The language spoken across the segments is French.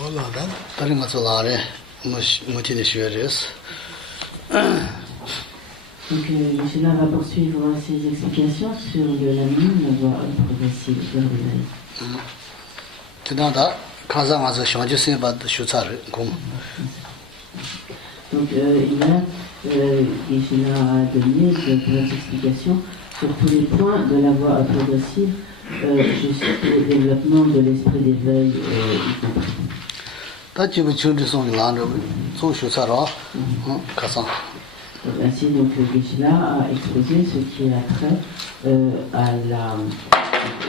Voilà, darin atılare motivation. Donc, Michela va poursuivre ses explications sur la mine, la voie progressive vers l'éveil. Donc, Michela a donné de explications sur tous les points de la voie progressive jusqu'au développement de l'esprit d'éveil y compris. Ainsi, donc, Geshe-la a exposé ce qui a trait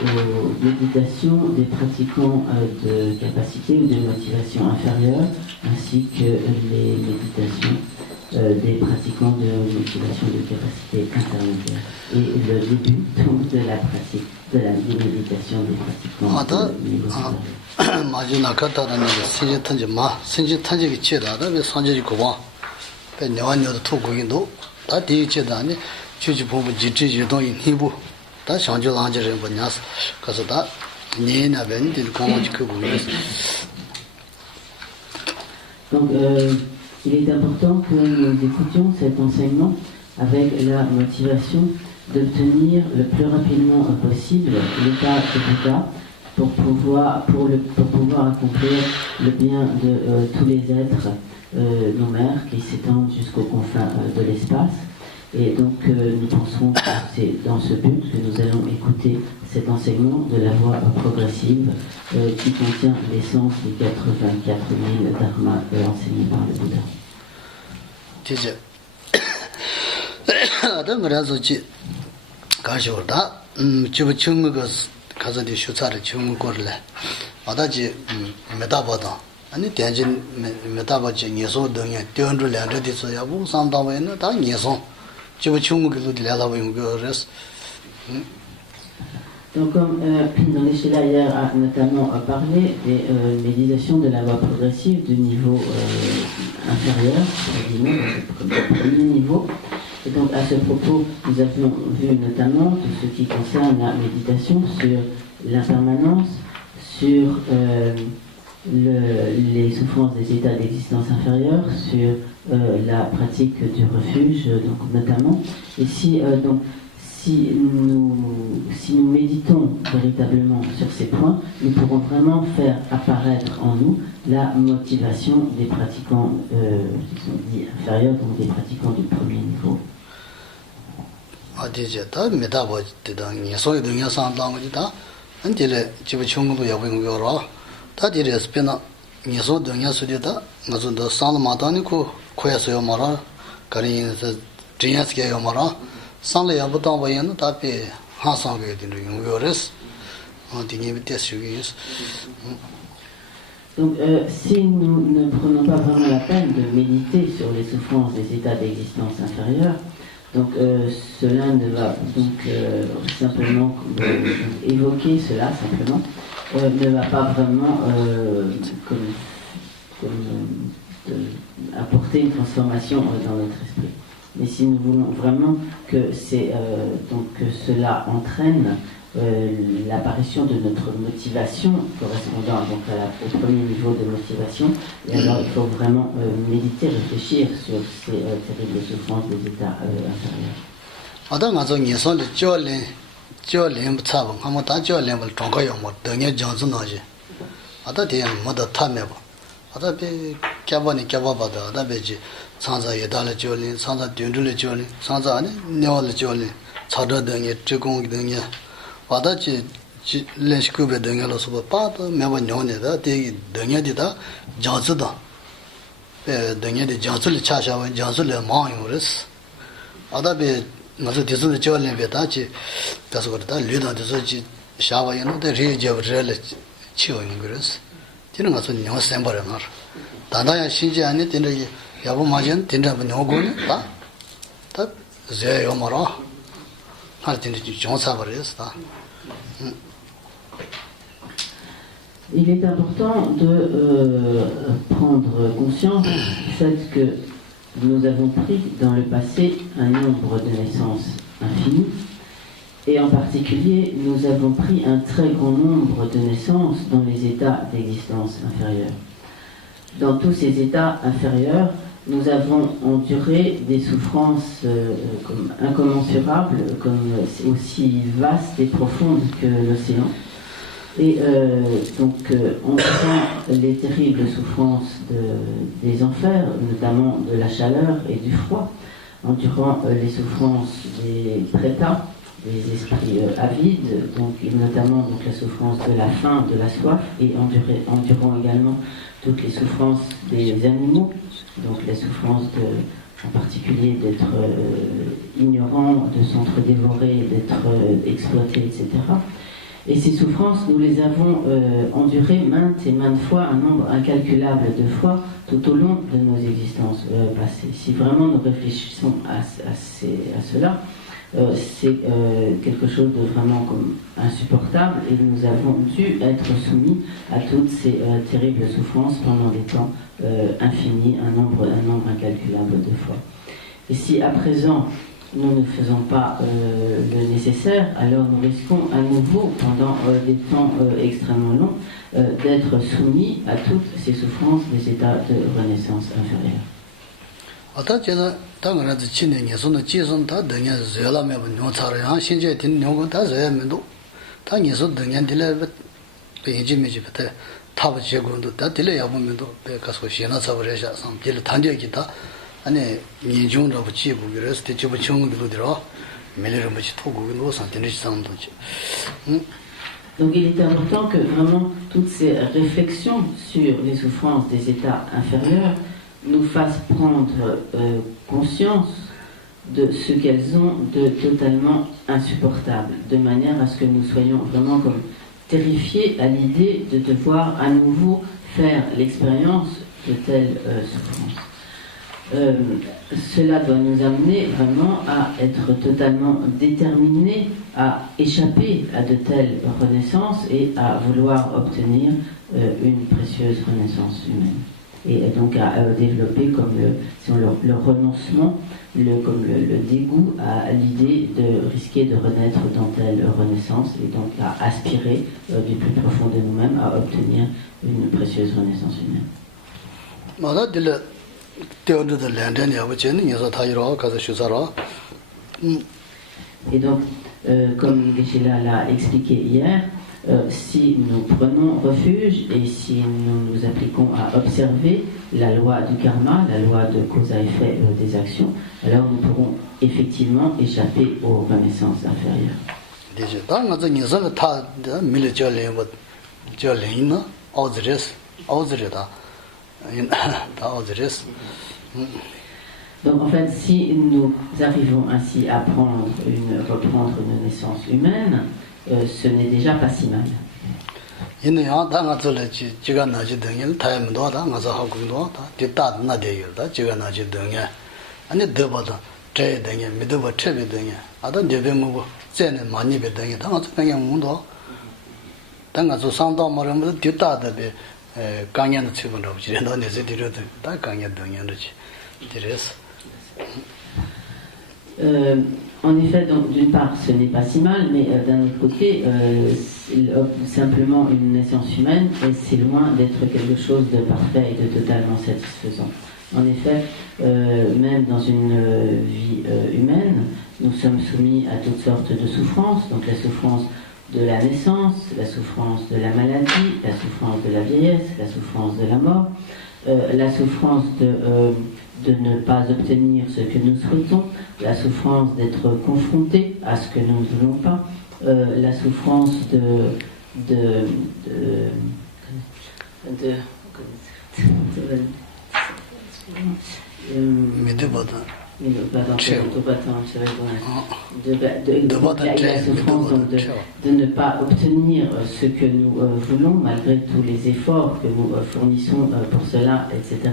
aux méditations des pratiquants de capacité ou de motivation inférieure, ainsi que les méditations des pratiquants de motivation de capacité intermédiaire. Et le début donc, de la pratique de la méditation des pratiquants de motivation. Donc, il est important que nous écoutions cet enseignement avec la motivation d'obtenir le plus rapidement possible l'état de Bouddha pour pouvoir accomplir le bien de tous les êtres nos mères qui s'étendent jusqu'aux confins de l'espace. Et donc nous pensons que c'est dans ce but que nous allons écouter cet enseignement de la voie progressive qui contient l'essence des 84 000 dharmas enseignés par le Bouddha. 아니 대진 메타바지 예소 등에 뛰어들 랜드디서 야부 상담에는 다 예소 지금 중국에도 들려다고 연구해서 Donc, comme dans Geshe-la hier a notamment parlé des méditations de la voie progressive du niveau inférieur, comme le premier niveau. Et donc, à ce propos, nous avions vu notamment tout ce qui concerne la méditation sur l'impermanence, sur les souffrances des états d'existence inférieure, sur la pratique du refuge, donc notamment. Et si nous méditons véritablement sur ces points, nous pourrons vraiment faire apparaître en nous la motivation des pratiquants qui sont dits inférieurs, donc des pratiquants du premier niveau. Donc, si nous ne prenons pas vraiment la peine de méditer sur les souffrances des états d'existence inférieure, donc cela ne va donc simplement évoquer cela simplement ne va pas vraiment apporter une transformation dans notre esprit. Mais si nous voulons vraiment que que cela entraîne l'apparition de notre motivation correspondant donc au premier niveau de motivation, et alors il faut vraiment méditer, réfléchir sur ces terribles souffrances des états inférieurs. 맞아 디스는 저는 배다지 가서 그러다 류다 디스지 샤바야는 데 리저브를 치우는 거였어. 지는 가서 녀 샘버를 말. 다다야 신지 안에 되는 야부 맞은 된다 보고는 다. 다 제요 말아. 할 때는 좀 사버렸어. Il est important de prendre conscience du fait que nous avons pris dans le passé un nombre de naissances infini, et en particulier, nous avons pris un très grand nombre de naissances dans les états d'existence inférieure. dans tous ces états inférieurs, nous avons enduré des souffrances comme incommensurables, comme aussi vastes et profondes que l'océan. Et on sent les terribles souffrances des enfers, notamment de la chaleur et du froid, endurant les souffrances des prétats, des esprits avides, notamment la souffrance de la faim, de la soif, et endurant également toutes les souffrances des animaux, donc la souffrance en particulier d'être ignorant, de s'entre-dévorer, d'être exploité, etc. Et ces souffrances, nous les avons endurées maintes et maintes fois, un nombre incalculable de fois, tout au long de nos existences passées. Si vraiment nous réfléchissons à cela, c'est quelque chose de vraiment comme insupportable, et nous avons dû être soumis à toutes ces terribles souffrances pendant des temps infinis, un nombre incalculable de fois. Et si à présent nous ne faisons pas le nécessaire, alors nous risquons à nouveau, pendant des temps extrêmement longs, d'être soumis à toutes ces souffrances des états de renaissance inférieure. Donc il est important que vraiment toutes ces réflexions sur les souffrances des états inférieurs nous fassent prendre conscience de ce qu'elles ont de totalement insupportable, de manière à ce que nous soyons vraiment comme terrifiés à l'idée de devoir à nouveau faire l'expérience de telles souffrances. Cela doit nous amener vraiment à être totalement déterminés à échapper à de telles renaissances et à vouloir obtenir une précieuse renaissance humaine. Et donc à développer comme le renoncement, le dégoût à l'idée de risquer de renaître dans telle renaissance, et donc à aspirer du plus profond de nous-mêmes à obtenir une précieuse renaissance humaine. Et donc, comme Geshe-la l'a expliqué hier, si nous prenons refuge et si nous nous appliquons à observer la loi du karma, la loi de cause à effet des actions, alors nous pourrons effectivement échapper aux renaissances inférieures. Donc en fait, si nous arrivons ainsi à reprendre une naissance humaine, ce n'est déjà pas si mal. En effet, donc d'une part, ce n'est pas si mal, mais d'un autre côté, simplement une naissance humaine, c'est loin d'être quelque chose de parfait et de totalement satisfaisant. En effet, même dans une vie humaine, nous sommes soumis à toutes sortes de souffrances, donc la souffrance de la naissance, la souffrance de la maladie, la souffrance de la vieillesse, la souffrance de la mort, la souffrance de ne pas obtenir ce que nous souhaitons, la souffrance d'être confronté à ce que nous ne voulons pas, la souffrance de ne pas obtenir ce que nous voulons malgré tous les efforts que nous fournissons pour cela, etc.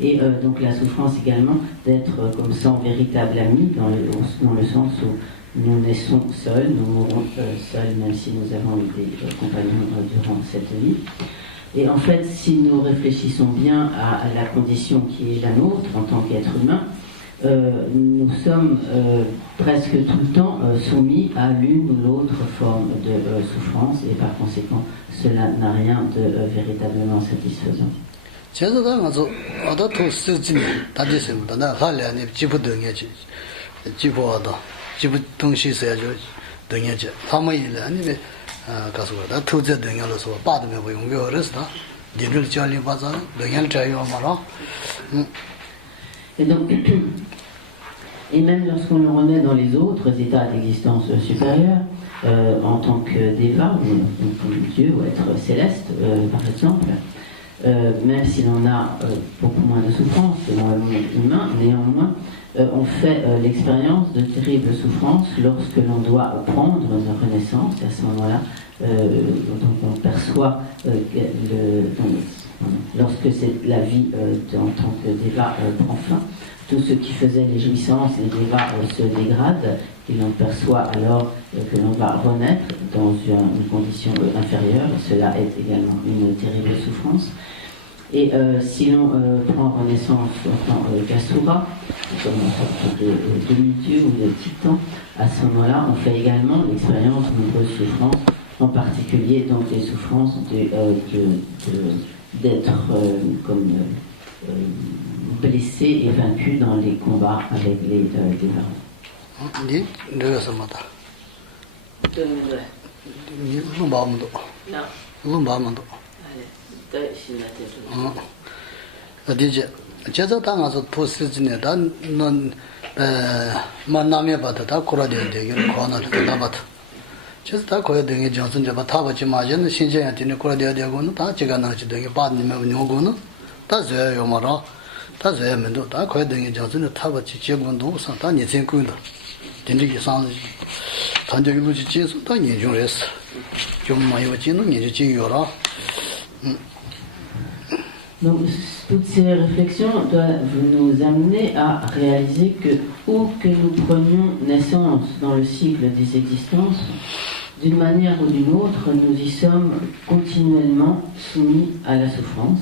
Et donc la souffrance également d'être comme sans véritable ami, dans le sens où nous naissons seuls, nous mourrons seuls, même si nous avons eu des compagnons durant cette vie. Et en fait, si nous réfléchissons bien à la condition qui est la nôtre en tant qu'être humain, nous sommes presque tout le temps soumis à l'une ou l'autre forme de souffrance, et par conséquent, cela n'a rien de véritablement satisfaisant. 제가 가서 어디 또 쓰지 다지습니다. 나 할래니 집부 등에지 집부하다 집부 동시서야죠 등에지 사무일 아니면 가서 다 투자 등에로서 받으면 보용 거랬다. dinner jali baza dengan jayo mara. Et donc, et même lorsqu'on le remet dans les autres états d'existence supérieure, en tant que déva, ou comme Dieu, ou être céleste, par exemple, même si l'on a beaucoup moins de souffrance que dans le monde humain, néanmoins, on fait l'expérience de terribles souffrances lorsque l'on doit prendre une renaissance. À ce moment-là, donc on perçoit lorsque la vie en tant que déva prend fin, tout ce qui faisait les jouissances, les dévas se dégrade, et l'on perçoit alors que l'on va renaître dans une condition inférieure. Cela est également une terrible souffrance. Et si l'on prend renaissance en tant qu'asura, comme une sorte de demi-dieu ou de titan, à ce moment-là, on fait également l'expérience de nombreuses souffrances, en particulier donc les souffrances d'être blessé et vaincu dans les combats avec les dévas. 제가 당아서 포스진에 난 만남에 받다 고라되는 되게 권한을 받아. 제가 다 거에 등에 정선 잡아 타버지 마전 신세야 되는 고라되야 되고는 다 제가 나지 되게 받는 요거는 다 저요 말아. 다 저면도 다 거에 등에 정선을 타버지 제군도 상다 인생 군도. 된지기 상 단적이 루지 제수 다 인중했어. 좀 많이 지는 이제 지요라. Donc, toutes ces réflexions doivent nous amener à réaliser que, où que nous prenions naissance dans le cycle des existences, d'une manière ou d'une autre, nous y sommes continuellement soumis à la souffrance.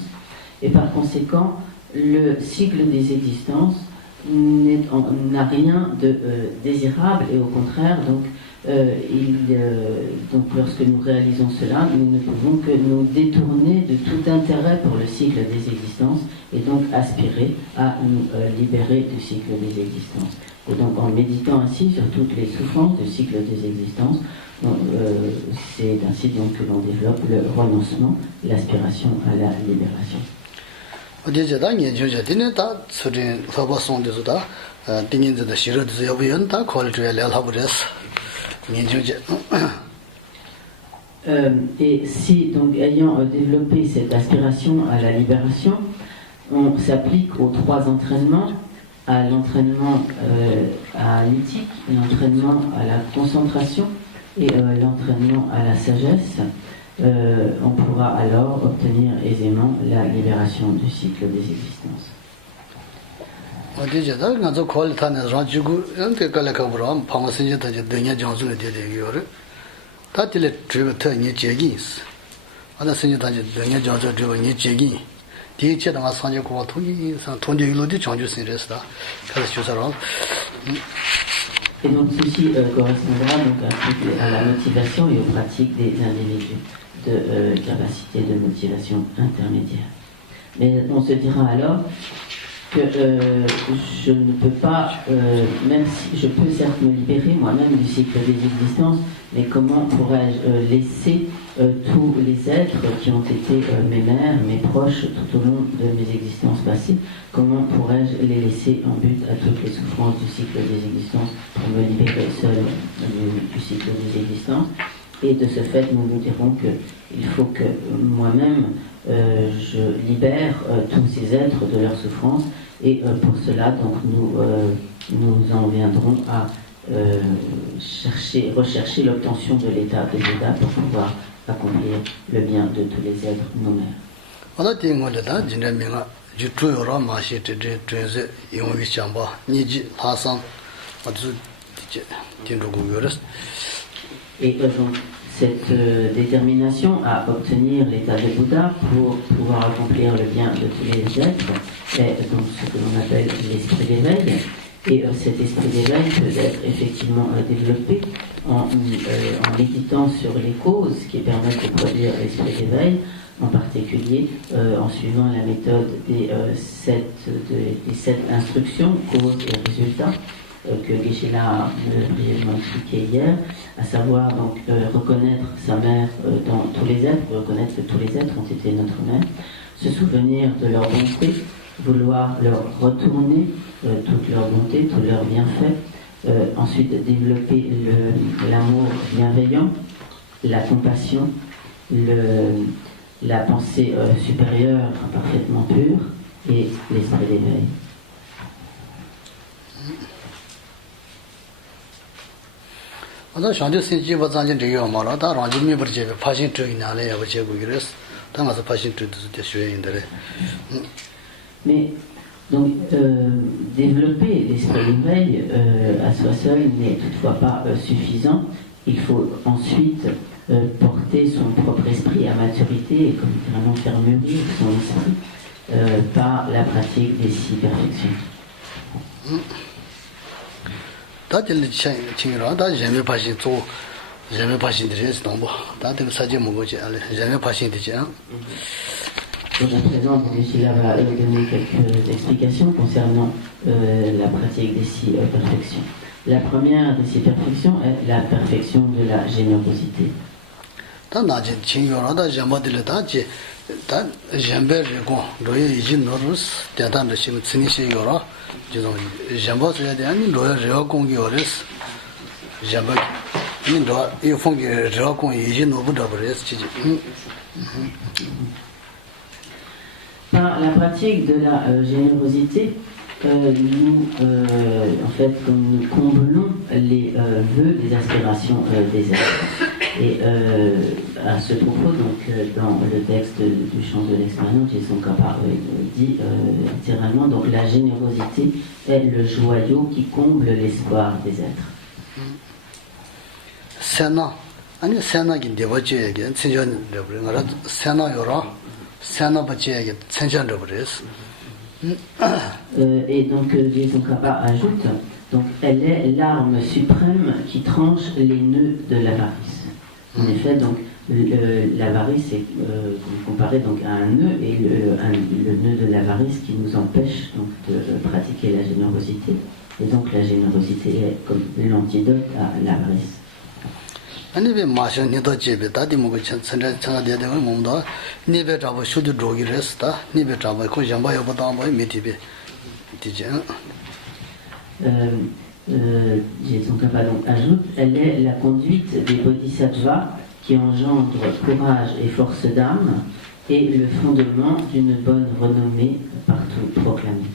Et par conséquent, le cycle des existences n'a rien de désirable, et au contraire, donc lorsque nous réalisons cela, nous ne pouvons que nous détourner de tout intérêt pour le cycle des existences et donc aspirer à nous libérer du cycle des existences. Et donc en méditant ainsi sur toutes les souffrances du cycle des existences, c'est ainsi donc que l'on développe le renoncement, l'aspiration à la libération. Et si, donc, ayant développé cette aspiration à la libération, on s'applique aux trois entraînements, à l'entraînement à l'éthique, l'entraînement à la concentration et l'entraînement à la sagesse, on pourra alors obtenir aisément la libération du cycle des existences. Et donc ceci correspondra donc à la motivation et aux pratiques des individus de capacité de motivation intermédiaire. Mais on se dira alors que je ne peux pas, même si je peux certes me libérer moi-même du cycle des existences, mais comment pourrais-je laisser tous les êtres qui ont été mes mères, mes proches tout au long de mes existences passées, comment pourrais-je les laisser en but à toutes les souffrances du cycle des existences pour me libérer seul du cycle des existences? Et de ce fait, nous nous dirons qu'il faut que moi-même je libère tous ces êtres de leurs souffrances, et pour cela, donc, nous en viendrons à rechercher l'obtention de l'état de Bouddha pour pouvoir accomplir le bien de tous les êtres nous-mêmes. Et donc, cette détermination à obtenir l'état de Bouddha pour pouvoir accomplir le bien de tous les êtres est donc ce que l'on appelle l'esprit d'éveil. Et cet esprit d'éveil peut être effectivement développé en méditant sur les causes qui permettent de produire l'esprit d'éveil, en particulier en suivant la méthode des 7 instructions, cause et résultat, que Geshe-la a brièvement expliqué hier, à savoir donc reconnaître sa mère dans tous les êtres, reconnaître que tous les êtres ont été notre mère, se souvenir de leur bonté, vouloir leur retourner toute leur bonté, tous leurs bienfaits, ensuite développer l'amour bienveillant, la compassion, la pensée supérieure parfaitement pure et l'esprit d'éveil. Mais donc développer l'esprit d'éveil à soi seul n'est toutefois pas suffisant. Il faut ensuite porter son propre esprit à maturité et comme vraiment faire mûrir son esprit par la pratique des 6 perfections. Donc à présent, Geshe-la va donner quelques explications concernant la pratique des 6 perfections. La première de ces perfections est la perfection de la générosité. Par la pratique de la générosité, nous, en fait, nous comblons les vœux, les aspirations des êtres. Et à ce propos, donc, dans le texte du Chant de l'expérience, Tsongkhapa dit littéralement, donc la générosité est le joyau qui comble l'espoir des êtres. Et donc Tsongkhapa ajoute, donc elle est l'arme suprême qui tranche les nœuds de l'avarice. En effet, donc l'avarice est comparée donc à un nœud et le nœud de l'avarice qui nous empêche donc de pratiquer la générosité. Et donc la générosité est comme l'antidote à l'avarice. Tsongkhapa donc ajoute, elle est la conduite des bodhisattvas qui engendre courage et force d'âme et le fondement d'une bonne renommée partout proclamée.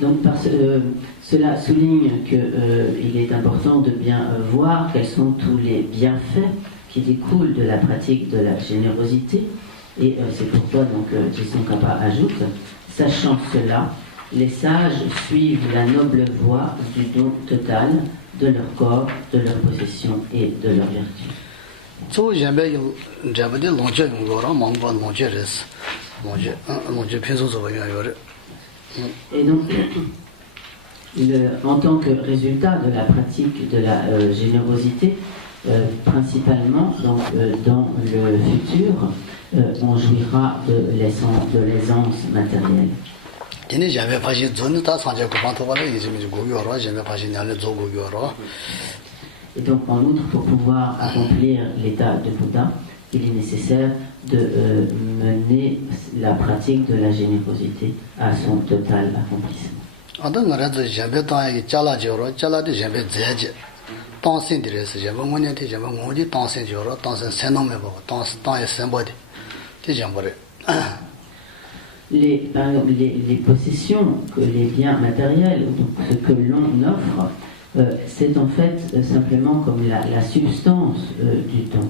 Donc cela souligne qu'il est important de bien voir quels sont tous les bienfaits qui découlent de la pratique de la générosité. Et c'est pourquoi donc Tsongkhapa ajoute, sachant cela, les sages suivent la noble voie du don total de leur corps, de leur possession et de leur vertu. Et donc, en tant que résultat de la pratique de la générosité, principalement donc, dans le futur, on jouira de l'aisance matérielle. Et donc, en outre, pour pouvoir accomplir l'état de Bouddha, il est nécessaire de mener la pratique de la générosité à son total accomplissement. Les possessions, les biens matériels, donc ce que l'on offre, c'est en fait simplement comme la substance du don.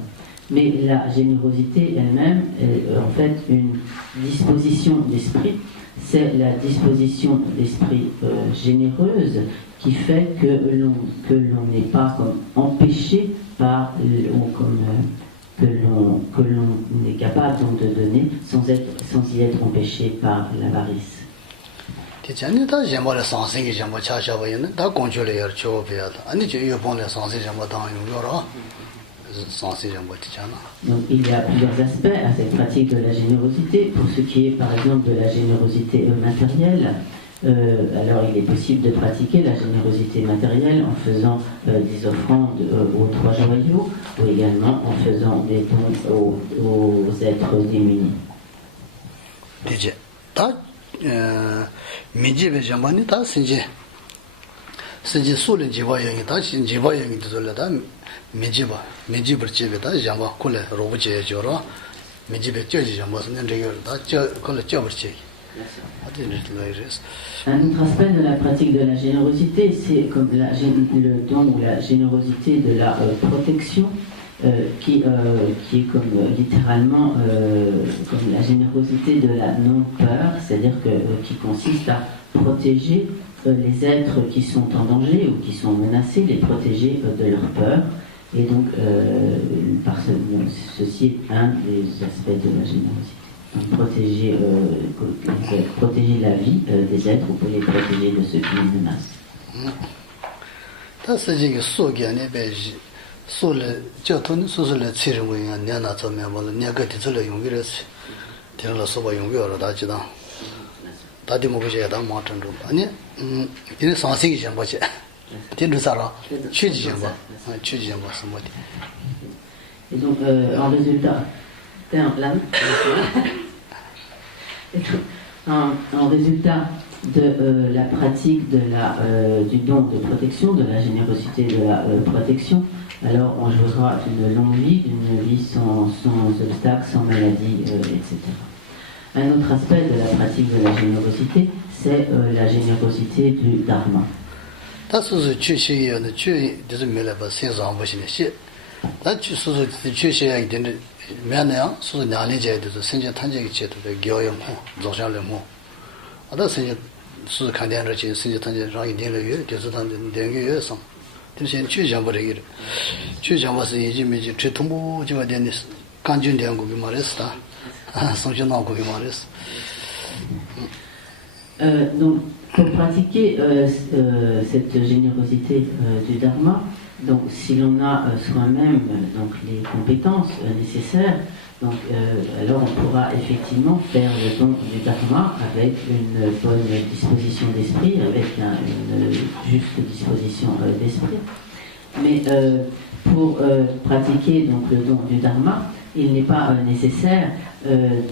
Mais la générosité elle-même est en fait une disposition d'esprit. C'est la disposition d'esprit généreuse qui fait que l'on n'est pas comme empêché par que l'on est capable donc de donner sans y être empêché par l'avarice. 대전에 다 jambo 상생이 jambo 차샤바에는 다 공주를 줘봐야 아니 저 이번에 상생 jambo 당하는 거라 상생 jambo 있잖아. Donc il y a plusieurs aspects à cette pratique de la générosité. Pour ce qui est par exemple de la générosité matérielle, alors il est possible de pratiquer la générosité matérielle en faisant des offrandes aux trois joyaux ou également en faisant des dons aux êtres démunis. 이제 다 미지베 jambo니 다 신지 소련 지바여기 다 지바여기 들어다 미지버 집에다 jambo 콜레 로브제 줘로 미지베 쪄지 jambo는 저기다 쪄 콜레 쪄버지. Un autre aspect de la pratique de la générosité, c'est comme le don ou la générosité de la protection, qui est comme littéralement comme la générosité de la non-peur, c'est-à-dire qui consiste à protéger les êtres qui sont en danger ou qui sont menacés, les protéger de leur peur. Et donc, ceci est un des aspects de la générosité. Protéger la vie des êtres ou les protéger de ceux qui les menacent. Et donc, en résultat, en résultat de la pratique du don de protection, de la générosité de la protection, alors on jouera une longue vie, une vie sans obstacles, sans maladie, etc. Un autre aspect de la pratique de la générosité, c'est la générosité du dharma. 매네요. 수수 냐리제도 생전 탄제기 제도의 교육고 조상례모. 아다 생전 수수 간단한 지 생전 탄제 라이 내려요. 그래서 단된 denge여서. 대신 취장버리기를. 취장버스 이지미지 최통부 지가 되는 간준대한국이 말했다. 성전나국이 말했어. Donc, pour pratiquer cette générosité du dharma, donc si l'on a soi-même donc les compétences nécessaires, donc alors on pourra effectivement faire le don du dharma avec une bonne disposition d'esprit, avec une juste disposition d'esprit. Mais pour pratiquer donc le don du dharma, il n'est pas nécessaire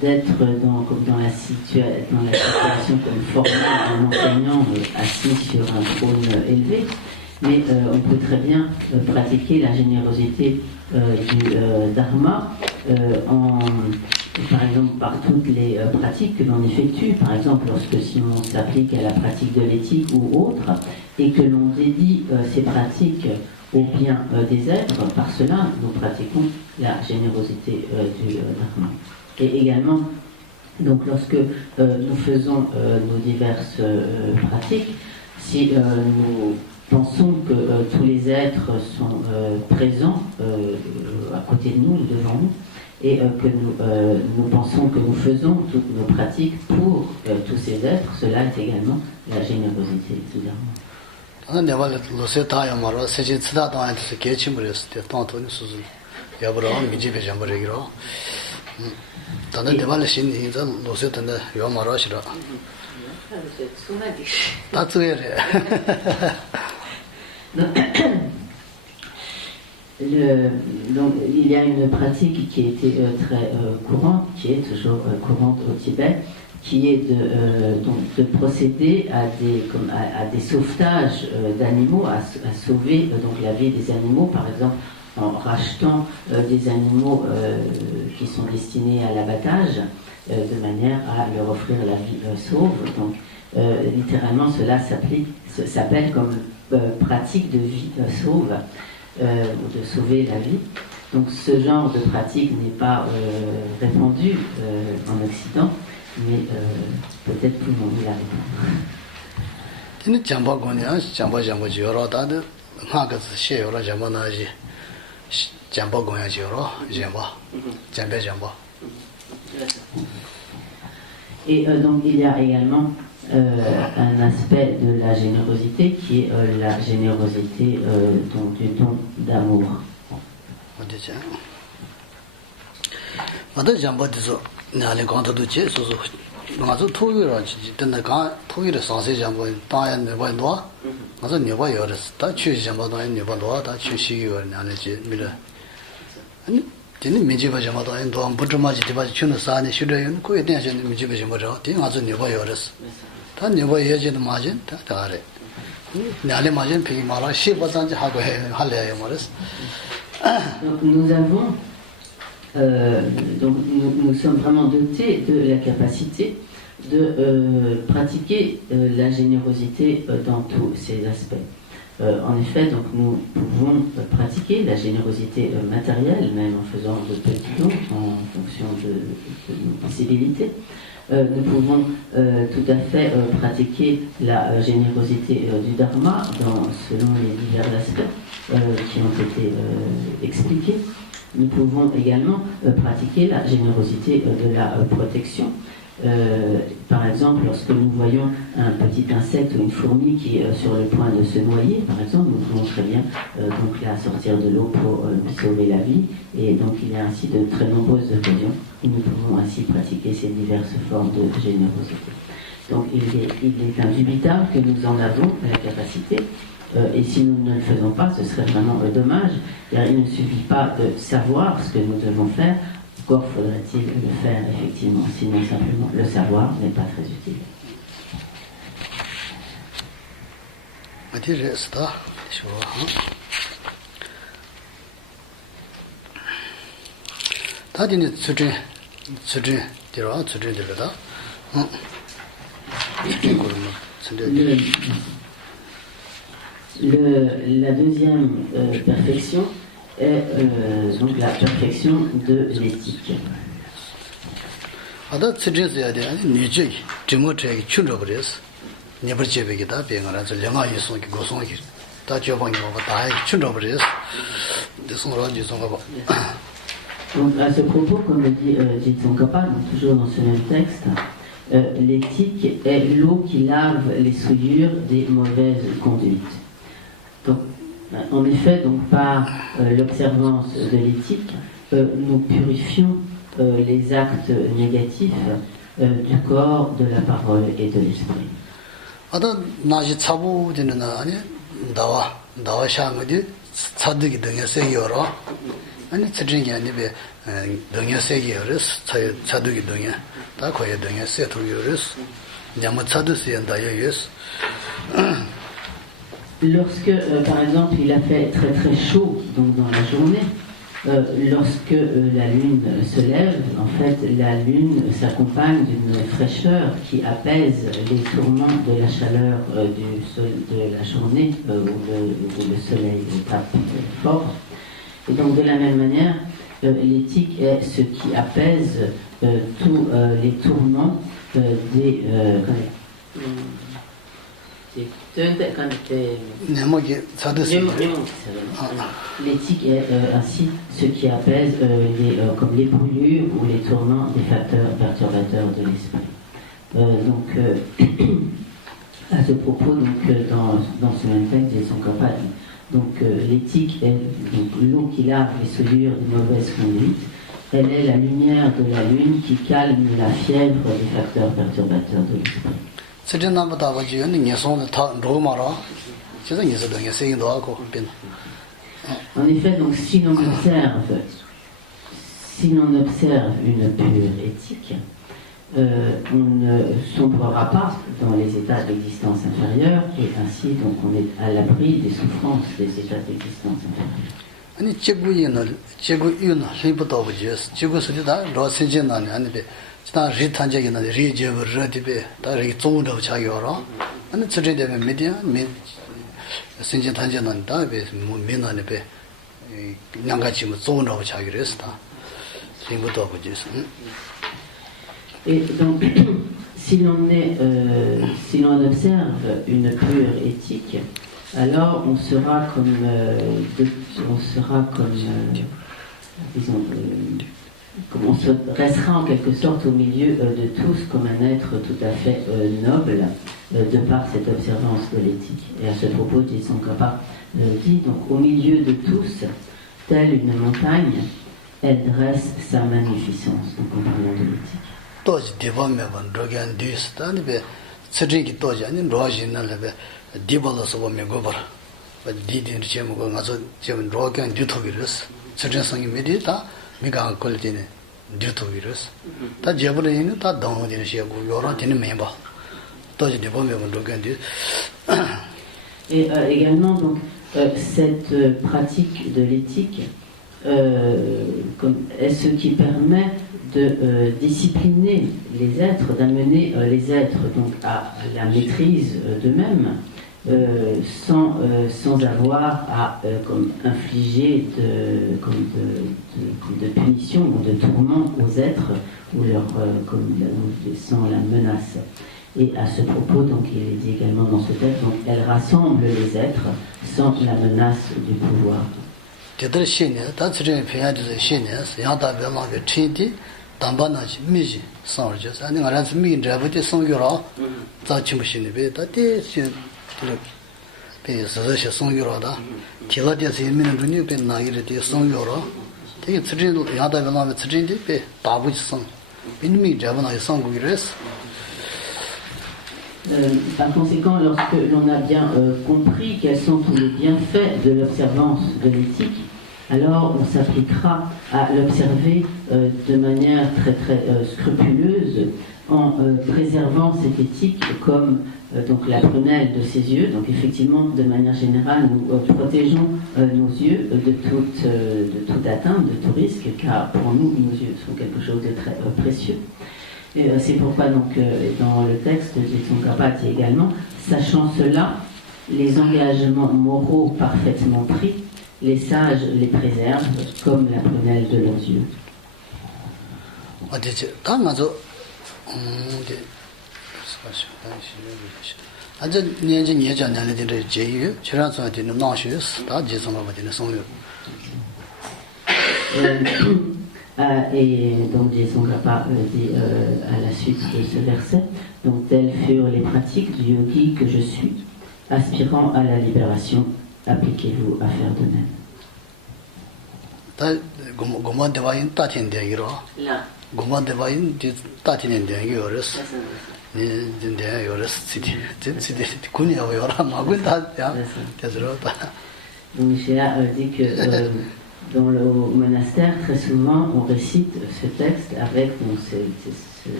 d'être dans la situation comme formé un enseignant assis sur un trône élevé, mais on peut très bien pratiquer la générosité du dharma par exemple par toutes les pratiques que l'on effectue, par exemple si on s'applique à la pratique de l'éthique ou autre, et que l'on dédie ces pratiques au bien des êtres, par cela nous pratiquons la générosité du dharma. Et également, donc lorsque nous faisons nos diverses pratiques, si nous pensons que tous les êtres sont présents à côté de nous, devant nous, et que nous pensons que nous faisons toutes nos pratiques pour tous ces êtres, cela est également la générosité du dharma. 내가 로세타야 말아 세진 쓰다다한테서 개침을 때 돈이 수술 여보로 미집에 잡으려기로 다들 내가 신이자 로세탄데 요 말아시라 다 뜨여래 Donc, il y a une pratique qui était très courante, qui est toujours courante au Tibet, qui est de procéder à des sauvetages d'animaux, à sauver donc la vie des animaux, par exemple en rachetant des animaux qui sont destinés à l'abattage, de manière à leur offrir la vie sauve. Donc, littéralement, cela s'appelle comme pratique de vie sauve, ou de sauver la vie. Donc, ce genre de pratique n'est pas répandu en Occident, mais peut-être tout le monde y arrive. 근데 잠바고냐 잠바지 여러다데 하가스 셰여라 잠바나지 잠바고야지 여러 잠바 Et donc il y a également un aspect de la générosité qui est la générosité du don d'amour. Donc nous sommes vraiment dotés de la capacité de pratiquer la générosité dans tous ses aspects. En effet, donc nous pouvons pratiquer la générosité matérielle, même en faisant de petits dons en fonction de nos possibilités. Nous pouvons tout à fait pratiquer la générosité du Dharma selon les divers aspects qui ont été expliqués. Nous pouvons également pratiquer la générosité de la protection. Par exemple, lorsque nous voyons un petit insecte ou une fourmi qui est sur le point de se noyer, par exemple, nous pouvons très bien donc la sortir de l'eau pour lui sauver la vie. Et donc il y a ainsi de très nombreuses occasions où nous pouvons ainsi pratiquer ces diverses formes de générosité. Donc il est indubitable que nous en avons la capacité. Et si nous ne le faisons pas, ce serait vraiment dommage. Car il ne suffit pas de savoir ce que nous devons faire. Encore faudrait-il le faire effectivement, sinon simplement le savoir n'est pas très utile. La deuxième perfection est donc la perfection de l'éthique. Donc à ce propos, comme le dit Tsongkhapa, toujours dans ce même texte, l'éthique est l'eau qui lave les souillures des mauvaises conduites. Donc, en effet, donc, par l'observance de l'éthique, nous purifions les actes négatifs du corps, de la parole et de l'esprit. Lorsque, par exemple, il a fait très très chaud donc dans la journée, lorsque la lune se lève, en fait, la lune s'accompagne d'une fraîcheur qui apaise les tourments de la chaleur de la journée où le soleil tape fort. Et donc, de la même manière, l'éthique est ce qui apaise tous les tourments des l'éthique est ainsi ce qui apaise comme les brûlures ou les tourments des facteurs perturbateurs de l'esprit. À ce propos, dans ce même texte, ils sont capables. Donc l'éthique est l'eau qui lave les souillures de mauvaise conduite. Elle est la lumière de la lune qui calme la fièvre des facteurs perturbateurs de l'esprit. En effet, donc si l'on observe une pure éthique, on ne sombrera pas dans les états d'existence inférieure et ainsi donc on est à l'abri des souffrances des états d'existence inférieure. Et donc, si l'on observe une pure éthique, alors on sera comme, disons, on se restera en quelque sorte au milieu de tous comme un être tout à fait noble de par cette observance de l'éthique. Et à ce propos, Tsongkhapa dit, donc au milieu de tous, telle une montagne, elle dresse sa magnificence, donc en parlant de l'éthique. Et également, donc, cette pratique de l'éthique est ce qui permet de discipliner les êtres, d'amener les êtres donc, à la maîtrise d'eux-mêmes, sans avoir à infliger de punition ou de tourment aux êtres ou sans la menace. Et à ce propos, donc, il est dit également dans ce texte, donc, elle rassemble les êtres sans la menace du pouvoir. Par conséquent, lorsque l'on a bien compris quels sont tous les bienfaits de l'observance de l'éthique, alors on s'appliquera à l'observer de manière très très scrupuleuse en préservant cette éthique comme donc la prunelle de ses yeux. Donc effectivement, de manière générale, nous protégeons nos yeux de toute atteinte, de tout risque, car pour nous, nos yeux sont quelque chose de très précieux. Et c'est pourquoi donc dans le texte de Tsongkhapa dit également, sachant cela, les engagements moraux parfaitement pris, les sages les préservent comme la prunelle de leurs yeux. Et donc Tsongkhapa dit à la suite de ce verset, donc telles furent les pratiques du yogi que je suis, aspirant à la libération, appliquez-vous à faire de même. Donc Shéa dit que dans le monastère, très souvent, on récite ce texte avec donc,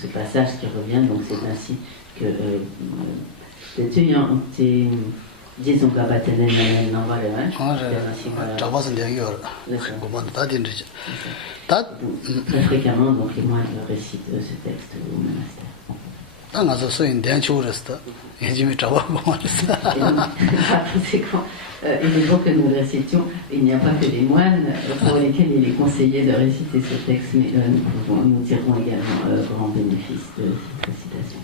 ce passage qui revient. Donc c'est ainsi que très fréquemment, donc les moines récitent ce texte au monastère. Par conséquent, il est bon que nous le récitions. Il n'y a pas que les moines pour lesquels il est conseillé de réciter ce texte, mais nous tirerons également grand bénéfice de cette récitation.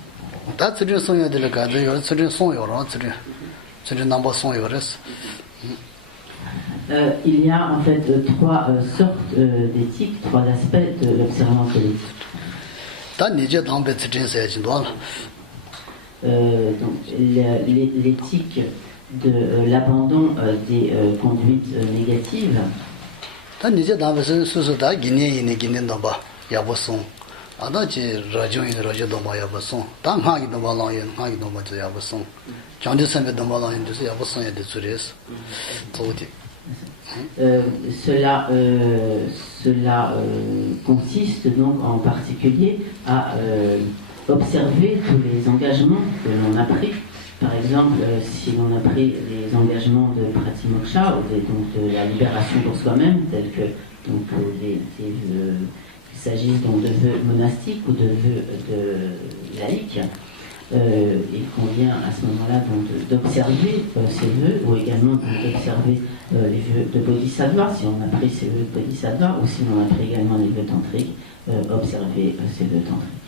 Il y a en fait trois sortes d'éthique, trois aspects de l'observance de l'éthique. Donc l'éthique de l'abandon des conduites négatives. Cela consiste donc en particulier à observer tous les engagements que l'on a pris. Par exemple, si l'on a pris les engagements de Pratimoksha, donc de la libération pour soi-même, tels que donc, qu'il s'agisse donc de vœux monastiques ou de vœux laïques, il convient à ce moment-là donc d'observer ces vœux, ou également d'observer les vœux de Bodhisattva, si on a pris ces vœux de Bodhisattva, ou si on a pris également les vœux tantriques, observer ces vœux tantriques.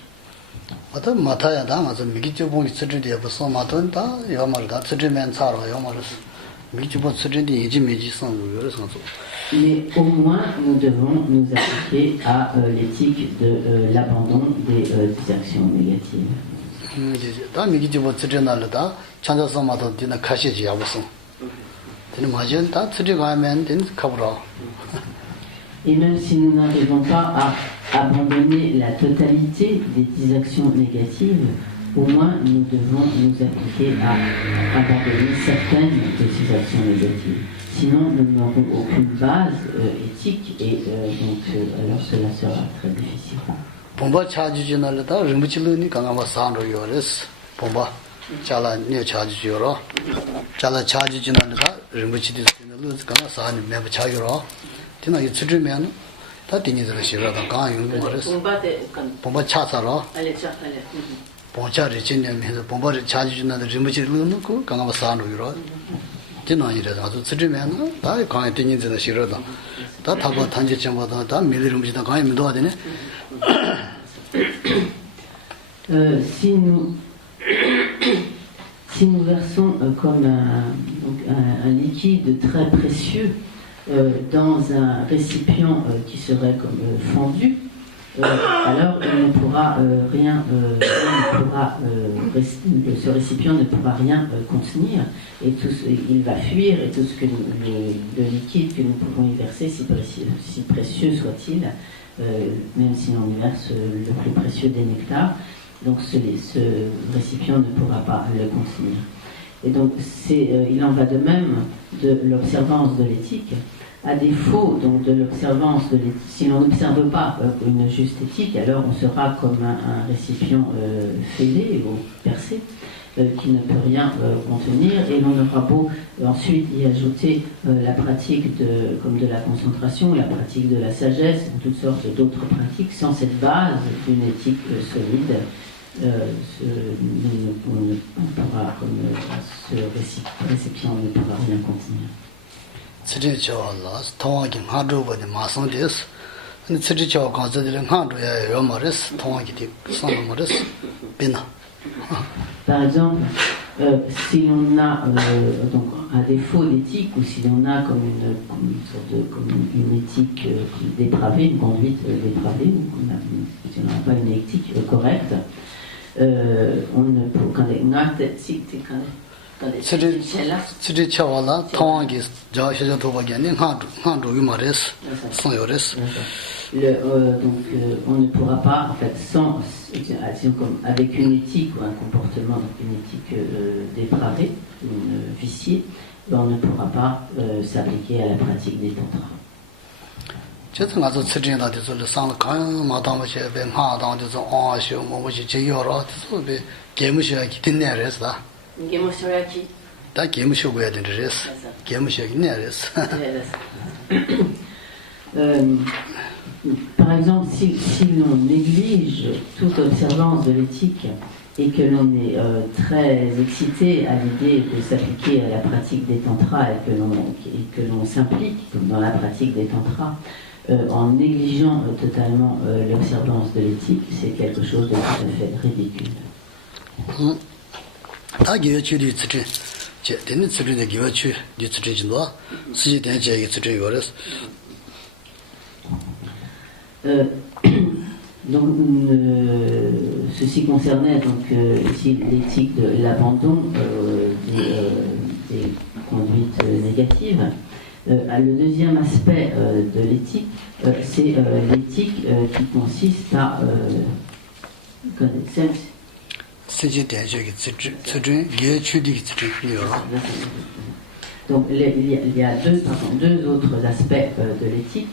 Mais au moins, nous devons nous appliquer à l'éthique de l'abandon des actions négatives. Et même si nous n'arrivons pas à abandonner la totalité des actions négatives, au moins nous devons nous appliquer à abandonner certaines de ces actions négatives. Sinon, nous n'aurons aucune base éthique et donc alors cela sera très difficile. Pomba charge nalada rimbuchiluni kangama sando yores pomba chala ne charge yoro chala charge nalada rimbuchidi nalu kanga sani me chagiro tina yitsudmen ta tinizra shira da ka yung yores pomba chasaro pomba richine me pomba charge nalada rimbuchiluni ko kangama sando yoro tina yire da tsudmen ta ka tinizra shira da ta thaba thanje chamba da milirimbuchida ka yim do adene. Si nous versons comme un liquide très précieux dans un récipient qui serait comme fendu, alors il ne pourra rien, ce récipient ne pourra rien contenir et il va fuir et tout ce que le liquide que nous pouvons y verser, si précieux soit-il, même si on y verse le plus précieux des nectars, donc ce récipient ne pourra pas le contenir. Et donc il en va de même de l'observance de l'éthique. À défaut donc de l'observance de l'éthique, si l'on n'observe pas une juste éthique, alors on sera comme un récipient fêlé ou percé qui ne peut rien contenir, et l'on aura beau ensuite y ajouter la pratique comme de la concentration, la pratique de la sagesse, toutes sortes d'autres pratiques, sans cette base d'une éthique solide, on pourra, comme ce récipient ne pourra rien contenir. Par exemple, si l'on a donc à défaut d'éthique, ou si l'on a comme une éthique dépravée, une conduite dépravée, ou si on n'a pas une éthique correcte, on ne peut quand les actes éthiques on ne pourra pas, en fait, avec une éthique ou un comportement, donc une éthique dépravée, viciée, on ne pourra pas s'appliquer à la pratique des tantras. Par exemple, si l'on néglige toute observance de l'éthique et que l'on est très excité à l'idée de s'appliquer à la pratique des tantras et que l'on s'implique dans la pratique des tantras en négligeant totalement l'observance de l'éthique, c'est quelque chose de tout à fait ridicule. Donc, ceci concernait donc ici l'éthique de l'abandon des conduites négatives. Le deuxième aspect de l'éthique, c'est l'éthique qui consiste à donc il y a deux autres aspects de l'éthique.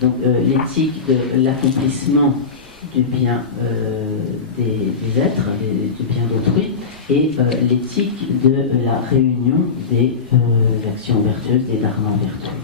Donc l'éthique de l'accomplissement du bien des êtres, du bien d'autrui, et l'éthique de la réunion des actions vertueuses, des dharmas vertueux.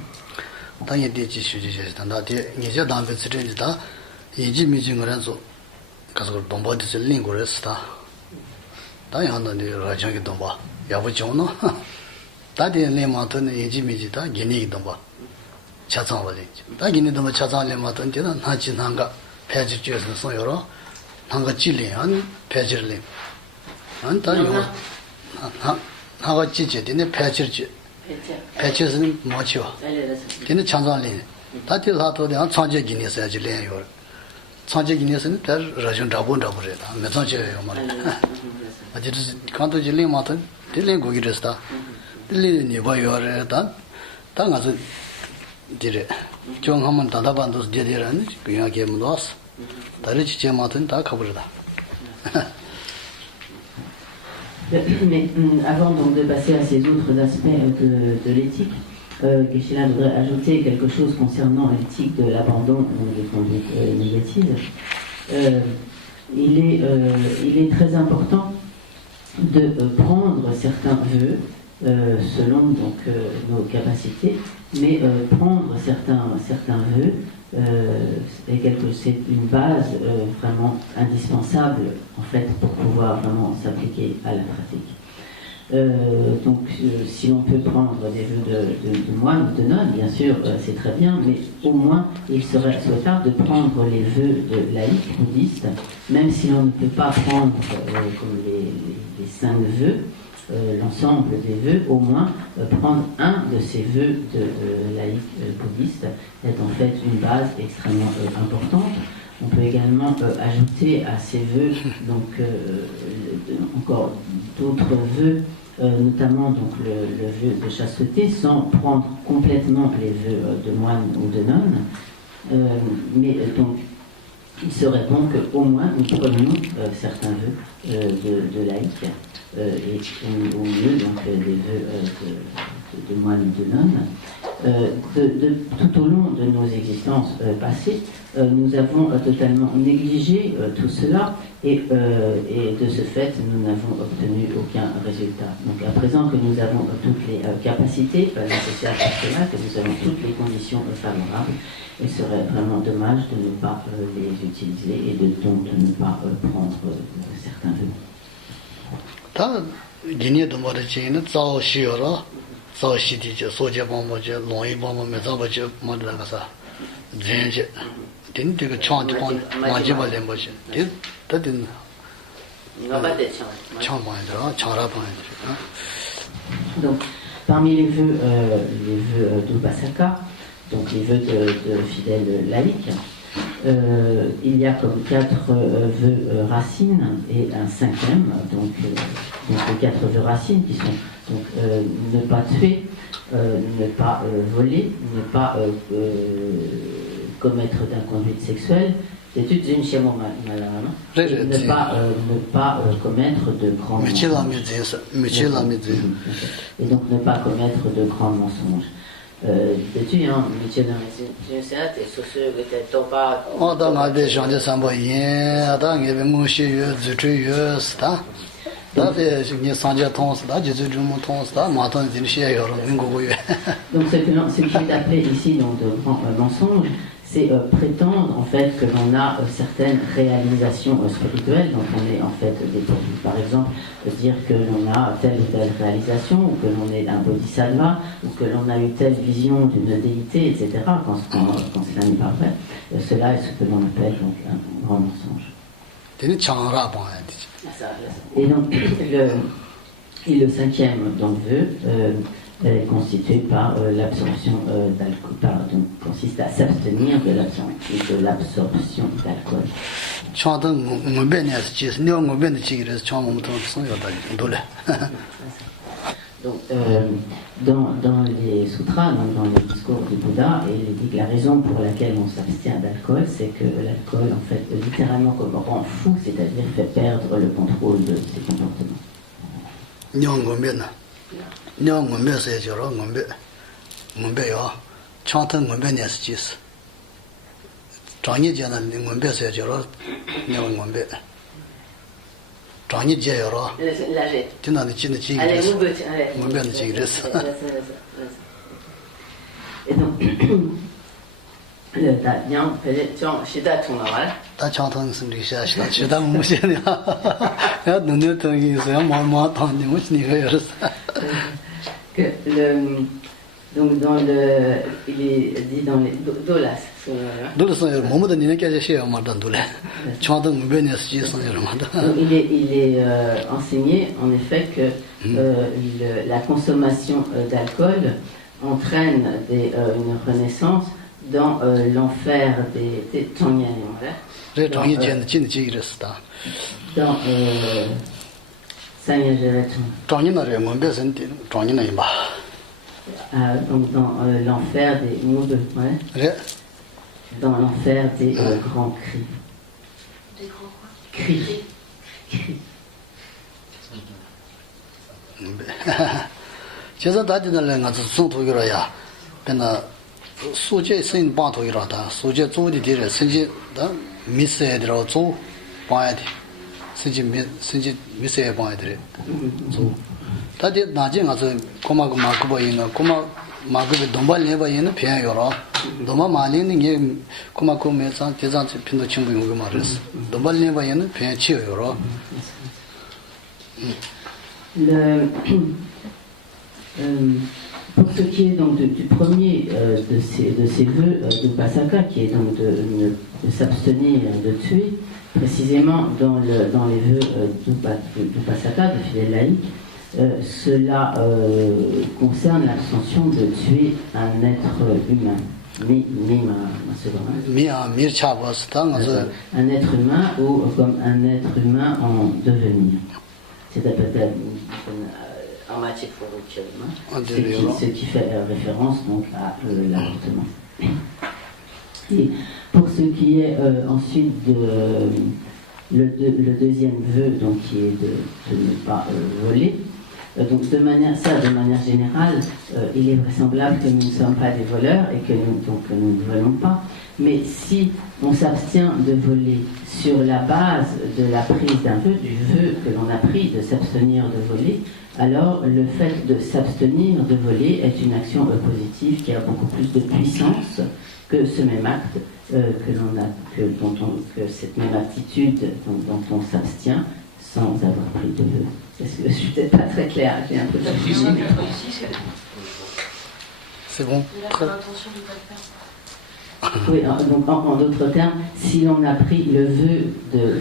배치는 뭐죠? 걔는 창장리. 다들 다 창제 기내서 아주练요. 창제 기내서는 다 라전 잡은다고래다. 매장제요 말이야. 아주 간도 질리 맡은 들린 고기랬다. 들리니 봐요래다. 당가서 dire 좀 한번 다다반도 제대로는 그냥 게임도 다른 지체 맡은 다 가버리다. Mais avant donc de passer à ces autres aspects de l'éthique, Geshe-la voudrait ajouter quelque chose concernant l'éthique de l'abandon des conduites négatives. Il est très important de prendre certains vœux selon donc nos capacités, mais prendre certains vœux c'est une base vraiment indispensable en fait pour pouvoir vraiment s'appliquer à la pratique. Donc si l'on peut prendre des vœux de moine ou de nonne, bien sûr c'est très bien, mais au moins il serait souhaitable de prendre les vœux de laïcs bouddhistes, même si l'on ne peut pas prendre comme les 5 vœux, l'ensemble des vœux, au moins prendre un de ces vœux de laïcs bouddhistes est en fait une base extrêmement importante. On peut également ajouter à ces vœux donc encore d'autres vœux, notamment donc le vœu de chasteté, sans prendre complètement les vœux de moine ou de nonne, mais donc il serait bon qu'au moins nous prenions certains vœux de laïcs. Et au mieux donc des vœux de moines et de nonnes. Tout au long de nos existences passées, nous avons totalement négligé tout cela et de ce fait, nous n'avons obtenu aucun résultat. Donc à présent que nous avons toutes les capacités nécessaires pour cela, que nous avons toutes les conditions favorables, il serait vraiment dommage de ne pas les utiliser et donc de ne pas prendre certains vœux. 다 기니에 도모르지는 자오시어라 자오시디죠 소제범모죠 농이범모 메자버죠 뭐라가서 젠제 딘데가 총한테 마지막에 뭐지 딘 Donc parmi les vœux d'Upasaka, donc les vœux de fidèles laïcs, il y a comme 4 vœux racines et un 5e, donc les 4 vœux racines qui sont donc ne pas tuer, ne pas voler, ne pas commettre d'inconduite sexuelle, ne pas commettre de grands mensonges. Et donc ne pas commettre de grands mensonges. Donc ce qui est appelé ici donc, de grands mensonges, c'est prétendre en fait que l'on a certaines réalisations spirituelles, donc on est en fait dépourvu. Par exemple, dire que l'on a telle ou telle réalisation, ou que l'on est un bodhisattva, ou que l'on a eu telle vision d'une déité, etc. Quand cela n'est pas vrai, cela est ce que l'on appelle donc un grand mensonge. Et donc le 5e donc, vœu est constitué par l'absorption d'alcool, donc consiste à s'abstenir de l'absorption d'alcool. Donc, dans les sutras, donc dans les discours du Bouddha, il est dit que la raison pour laquelle on s'abstient d'alcool, c'est que l'alcool, en fait, littéralement comme rend fou, c'est-à-dire fait perdre le contrôle de ses comportements. Et donc, le Danyang peut-être Shida Tunawal. Que donc il est dit dans les dolas. Il est enseigné en effet que la consommation d'alcool entraîne une renaissance dans l'enfer des dans donc dans l'enfer des mots dans l'enfer des grands cris. Des grands quoi? Cris. 제가 다디는 내가 송토기로야. 근데 소제 신 방토기로다. 소제 조디 되려 신지다 미세들어 조 봐야 돼. 신지 미세 봐야 돼. 조 다디 나중에 가서 고마고 마고 보이는 고마 마고비 돈발 내봐 얘는 배워요. 너무 많이는 게 고마고 매상 대장 핀도 친구 용거 말했어. 돈발 내봐 얘는 배워 치워요. Pour ce qui est donc du premier de ces vœux d'Upasaka, qui est donc de s'abstenir de tuer, précisément dans les vœux d'Upasaka, de fidèles laïcs, cela concerne l'abstention de tuer un être humain. Un être humain ou comme un être humain en devenir. C'est-à-dire ce qui fait référence donc à l'avortement. Et pour ce qui est ensuite le deuxième vœu, donc qui est de ne pas voler, donc de manière générale, il est vraisemblable que nous ne sommes pas des voleurs et que nous ne volons pas. Mais si on s'abstient de voler sur la base de la prise d'un vœu, du vœu que l'on a pris de s'abstenir de voler, alors le fait de s'abstenir de voler est une action positive qui a beaucoup plus de puissance que ce même acte que cette même attitude dont on s'abstient sans avoir pris de vœu. Est-ce que je suis peut-être pas très claire? J'ai un peu de C'est bon. Oui, donc en d'autres termes, si l'on a pris le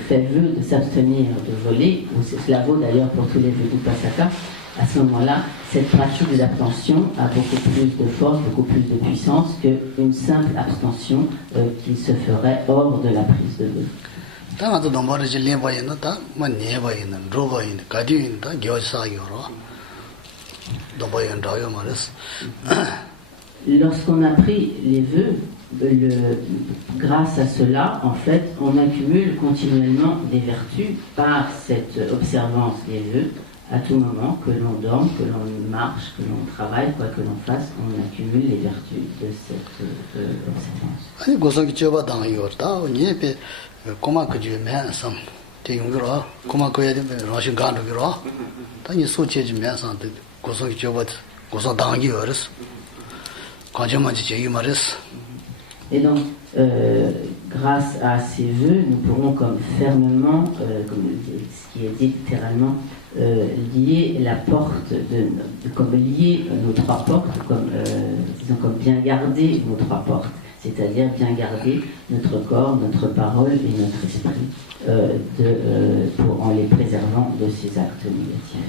fait vœu de s'abstenir de voler, cela vaut d'ailleurs pour tous les vœux d'Upasaka, à ce moment-là, cette pratique d'abstention a beaucoup plus de force, beaucoup plus de puissance qu'une simple abstention qui se ferait hors de la prise de vœu. Lorsqu'on a pris les vœux, grâce à cela, en fait, on accumule continuellement des vertus par cette observance des vœux. À tout moment, que l'on dorme, que l'on marche, que l'on travaille, quoi que l'on fasse, on accumule les vertus de cette observance. Et donc, grâce à ces vœux, nous pourrons comme fermement, comme ce qui est dit littéralement, lier la porte, comme lier nos trois portes, disons comme bien garder nos trois portes, c'est-à-dire bien garder notre corps, notre parole et notre esprit, en les préservant de ces actes négatifs.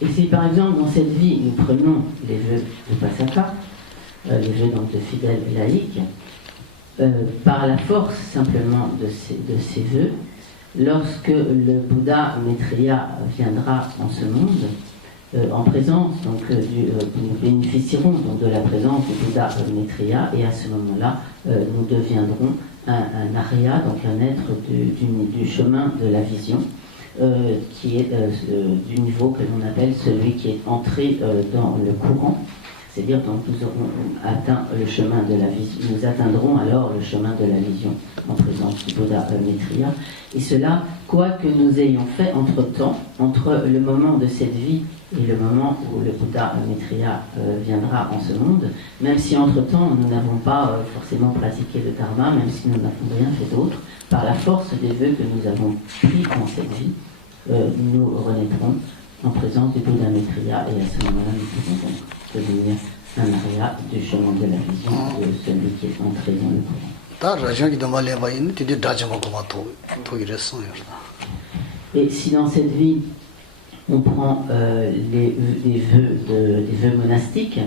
Et si par exemple dans cette vie nous prenons les vœux de Pasaka, les vœux donc de fidèles laïcs, par la force simplement de ces vœux, lorsque le Bouddha Maitreya viendra en ce monde, en présence, donc nous bénéficierons donc de la présence du Bouddha Maitreya, et à ce moment-là, nous deviendrons un arya, donc un être du chemin de la vision, qui est du niveau que l'on appelle celui qui est entré dans le courant. C'est-à-dire donc nous aurons atteint le chemin de la vision, nous atteindrons alors le chemin de la vision en présence du Bouddha Maitreya. Et cela, quoi que nous ayons fait entre-temps, entre le moment de cette vie et le moment où le Bouddha Maitreya viendra en ce monde, même si entre-temps nous n'avons pas forcément pratiqué le dharma, même si nous n'avons rien fait d'autre, par la force des vœux que nous avons pris dans cette vie, nous renaîtrons en présence du Bouddha Maitreya, et à ce moment-là nous pouvons donc devenir un arya du chemin de la vision de celui qui est entré dans le courant. Et si dans cette vie on prend des vœux monastiques,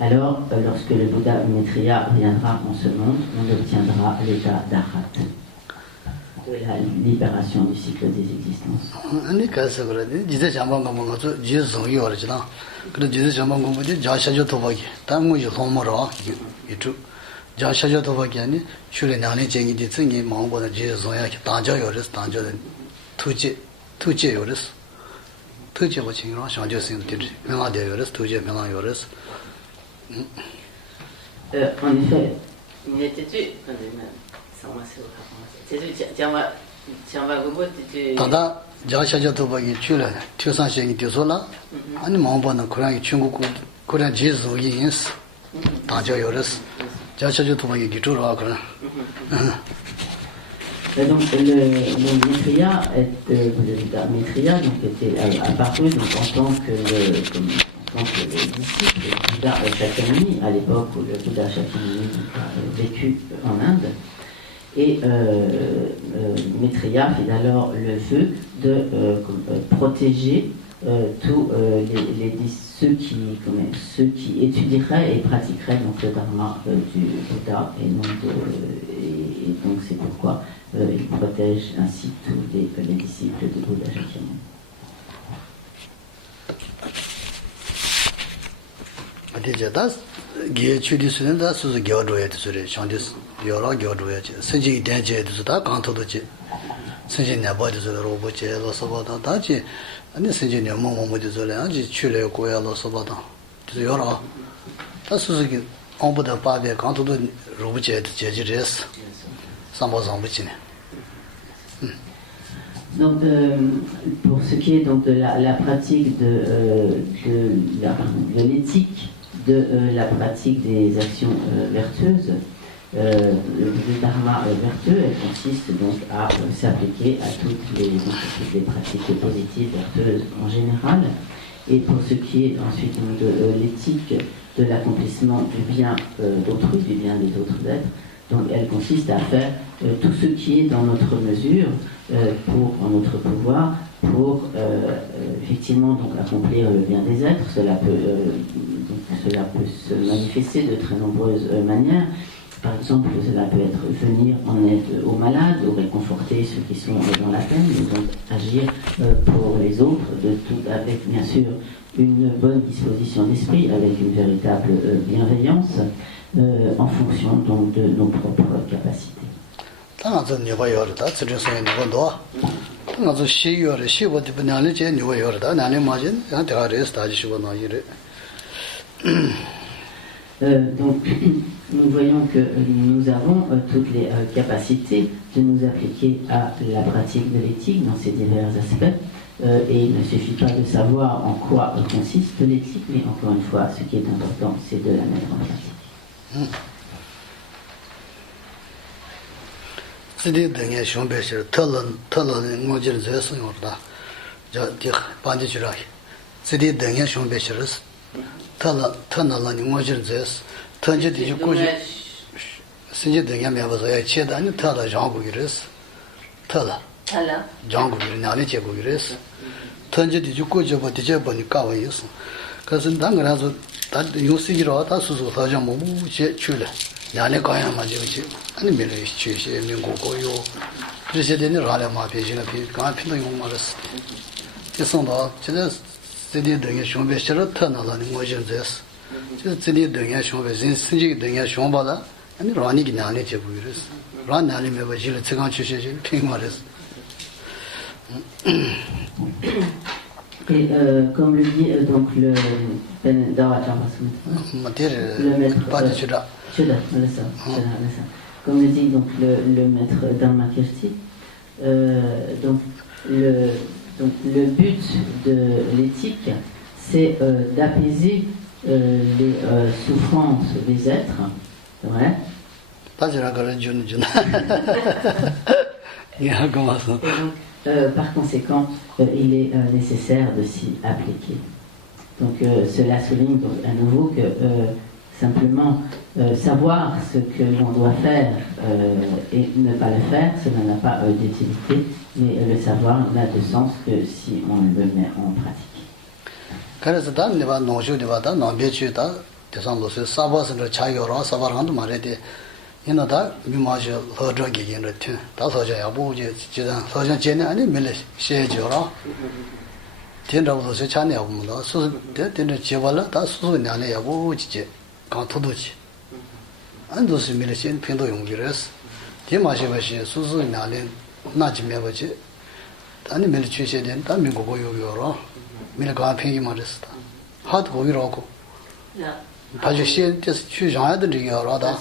alors lorsque le Bouddha Maitreya viendra en ce monde, on obtiendra l'état d'arhat, de la libération du cycle des existences. En effet, donc le Maitreya Maitreya donc était apparu donc, en tant que le disciple du Bouddha Shakyamuni à l'époque où le Bouddha Shakyamuni a vécu en Inde. Et Maitreya fit alors le vœu de protéger tous ceux qui étudieraient et pratiqueraient donc, le dharma du Bouddha, et donc c'est pourquoi il protège ainsi tous les disciples du Bouddha Shakyamuni. Donc, pour ce qui est donc de la pratique de l'éthique, de la pratique des actions vertueuses, le dharma vertueux, elle consiste donc à s'appliquer à toutes les pratiques positives, vertueuses en général. Et pour ce qui est ensuite de l'éthique de l'accomplissement du bien d'autrui, du bien des autres êtres, donc elle consiste à faire tout ce qui est dans notre mesure, en notre pouvoir, pour effectivement donc accomplir le bien des êtres. Cela peut se manifester de très nombreuses manières. Par exemple, cela peut être venir en aide aux malades, ou réconforter ceux qui sont dans la peine, et donc agir pour les autres, avec bien sûr une bonne disposition d'esprit, avec une véritable bienveillance, en fonction donc de nos propres capacités. Donc, nous voyons que nous avons toutes les capacités de nous appliquer à la pratique de l'éthique dans ses divers aspects. Et il ne suffit pas de savoir en quoi consiste l'éthique, mais encore une fois, ce qui est important, c'est de la mettre en pratique. Rana me Jil Tsigan Chushi, Pingmaris. Et comme le dit donc le comme le dit donc le maître Dharmakirti, donc le but de l'éthique, c'est d'apaiser les souffrances des êtres, ouais. Et donc, par conséquent, il est nécessaire de s'y appliquer. Donc cela souligne donc, à nouveau que simplement savoir ce que l'on doit faire et ne pas le faire, cela n'a pas d'utilité, mais le savoir n'a de sens que si on le met en pratique. 이나다 미마저 허저기 인르트 다서저 야부지 지단 서전 제네 아니 밀레 셰죠라 된다고서 차네 야부문도 수수 된데 제발라 다 수수 냐네 야부지 강토도지 안도스 밀레 신 핀도 용기레스 디마시바시 수수 냐네 나지메버지 아니 밀레 취세된 다 민고고 요요라 밀레 가핑이 말했다 하도 거기라고 야 다시 시에去让的这个라다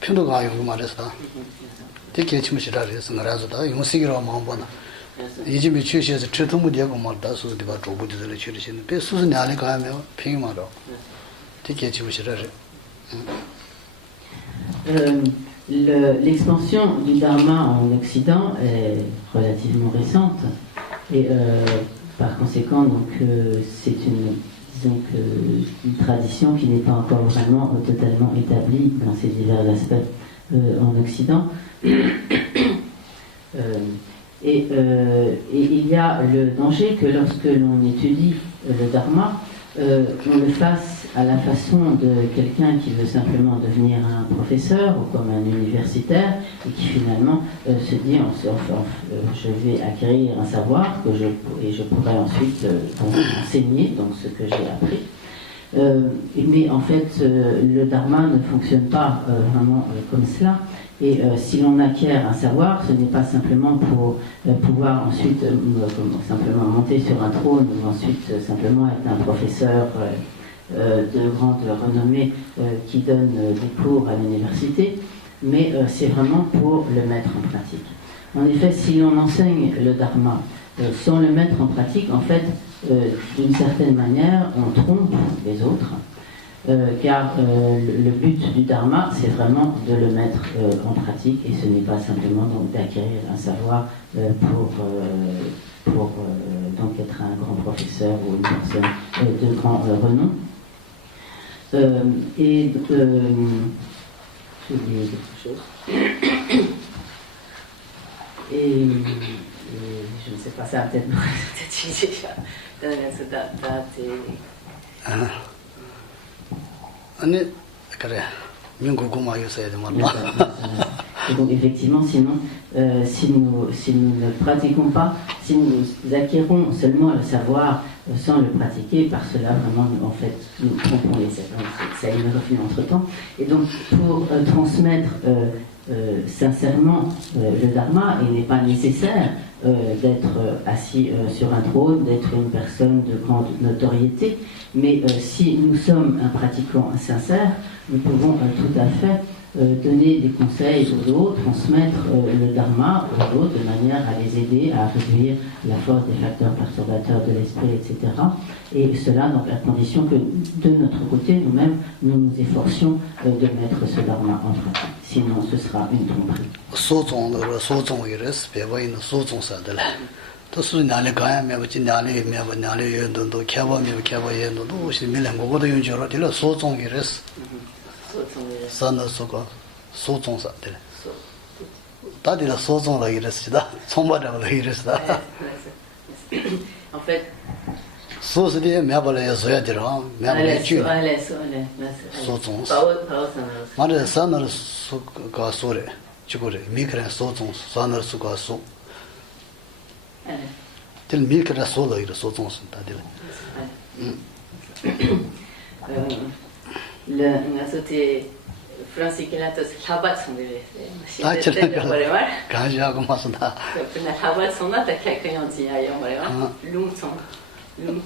편도가 요구 말했다. 되게 침실하려 해서 나라서다. 용식이라고 마음보나. 이 집에 취시해서 저통무 되고 말다 소리가 조부지들 취리시는. 배 수순이 안에 가면 핑이 말어. 되게 침실하려. L'expansion du Dharma en Occident est relativement récente et par conséquent donc c'est une tradition qui n'est pas encore vraiment totalement établie dans ces divers aspects en Occident. Et il y a le danger que lorsque l'on étudie le Dharma, on le fasse à la façon de quelqu'un qui veut simplement devenir un professeur ou comme un universitaire et qui finalement se dit je vais acquérir un savoir et je pourrai ensuite enseigner donc ce que j'ai appris. Mais en fait, le Dharma ne fonctionne pas vraiment comme cela. Et si l'on acquiert un savoir, ce n'est pas simplement pour pouvoir ensuite simplement monter sur un trône ou ensuite simplement être un professeur de grande renommée qui donne des cours à l'université, mais c'est vraiment pour le mettre en pratique. En effet, si l'on enseigne le Dharma sans le mettre en pratique, en fait, d'une certaine manière, on trompe les autres. Car le but du Dharma, c'est vraiment de le mettre en pratique et ce n'est pas simplement donc d'acquérir un savoir pour donc être un grand professeur ou une personne de grand renom. J'ai oublié quelque chose. Et je ne sais pas, ça peut-être déjà Et donc effectivement, sinon, si nous ne pratiquons pas, si nous acquérons seulement le savoir sans le pratiquer, par cela vraiment, en fait, nous trompons les êtres. Ça a une refus entre-temps. Et donc, pour transmettre sincèrement le Dharma, il n'est pas nécessaire d'être assis sur un trône, d'être une personne de grande notoriété, mais si nous sommes un pratiquant sincère, nous pouvons tout à fait donner des conseils aux autres, transmettre le Dharma aux autres de manière à les aider à réduire la force des facteurs perturbateurs de l'esprit, etc. Et cela donc à condition que de notre côté, nous-mêmes, nous nous efforcions de mettre ce Dharma en pratique. Sinon, ce sera une tromperie. En fait, 프랑스이라도 사bat 성들이 아, 저런 말이야. 가지하고 맞다. 그날 사bat 성나다 개그냥지야 말이야. 룽청.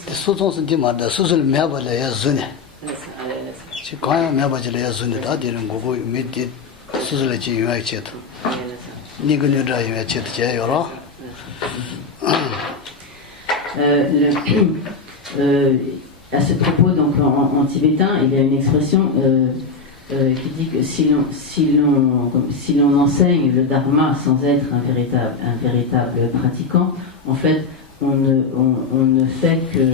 수송은 디마다 수술 매버려야 주네. 그래서 알아서. 지 과야 매버지려야 주네다 되는 거고 밑에 수술에 지 유행체도. 니그녀라 유행체도 제 여러. À ce propos, donc en tibétain, il y a une expression qui dit que si l'on enseigne le dharma sans être un véritable pratiquant, en fait, on ne fait que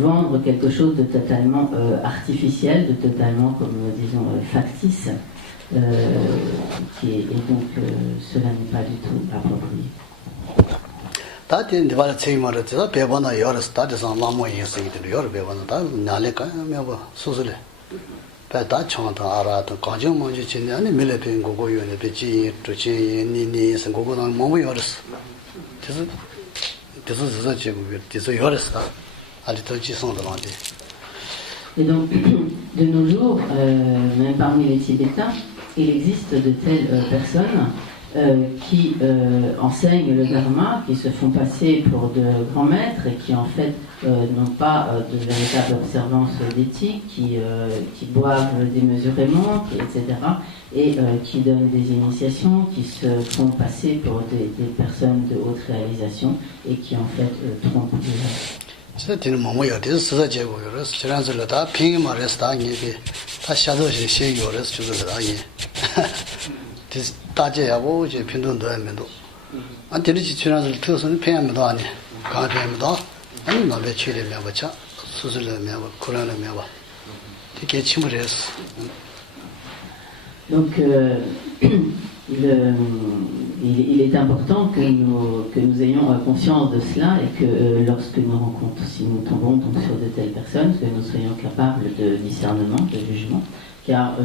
vendre quelque chose de totalement artificiel, de totalement, disons, factice, et donc cela n'est pas du tout approprié. 다들 디바라 체이마르자 배번나 여러스 다데서 마모인 생기들 여러 배번나 다 나래가 메고 수술에 배다 청한다 알아도 가정 먼저 진데 아니 밀레빈 고고요네 배지 조지 니니 생고고는 뭐뭐 여러스 그래서 제고 그래서 여러스다 아리 더 지성들한테. Et donc, de nos jours, même parmi les Tibétains, il existe de telles personnes qui enseignent le dharma, qui se font passer pour de grands maîtres et qui en fait n'ont pas de véritable observance d'éthique, qui boivent démesurément, etc. et qui donnent des initiations, qui se font passer pour des personnes de haute réalisation et qui en fait trompent les gens. 저한테는 뭐뭐요. 그래서 제고 그래서 지난주에 다 핑이 말해서 다 이게 다 샤도시 시기 그래서 주더라 이. 다제하고 이제 빈도도 하면도 안 되는지 지난주에 틀어서는 핑하면도 아니. 가게면도 아니 나베 치려면 뭐자 수술려면 뭐 그러려면 뭐 되게 침을 했어. Donc il est important que nous ayons conscience de cela et que lorsque nous rencontrons, si nous tombons donc sur de telles personnes, que nous soyons capables de discernement, de jugement, car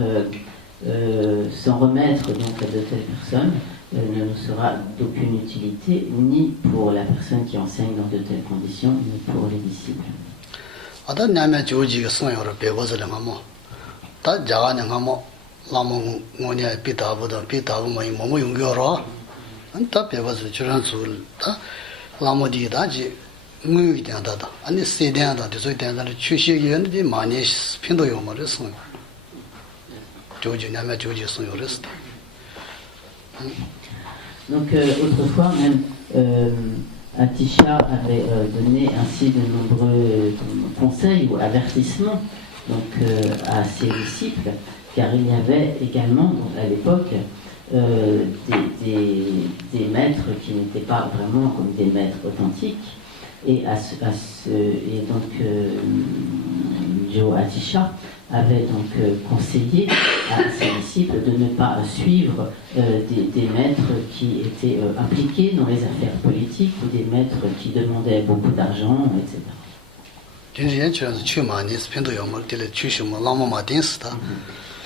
s'en remettre donc à de telles personnes ne nous sera d'aucune utilité, ni pour la personne qui enseigne dans de telles conditions, ni pour les disciples. 라모 뭐냐 비다보다 뭐뭐 용겨라 안타 배워서 주란술 다 라모디다지 무역이 된다다 아니 세대한다 저기 된다는 취식이었는데 많이 핀도 요말했어 조지냐면 조지스 요랬어. Donc autrefois même Atisha avait donné ainsi de nombreux conseils ou avertissements donc à ses disciples, car il y avait également à l'époque des maîtres qui n'étaient pas vraiment comme des maîtres authentiques, et donc Joe Atisha avait donc conseillé à ses disciples de ne pas suivre des maîtres qui étaient impliqués dans les affaires politiques ou des maîtres qui demandaient beaucoup d'argent, etc.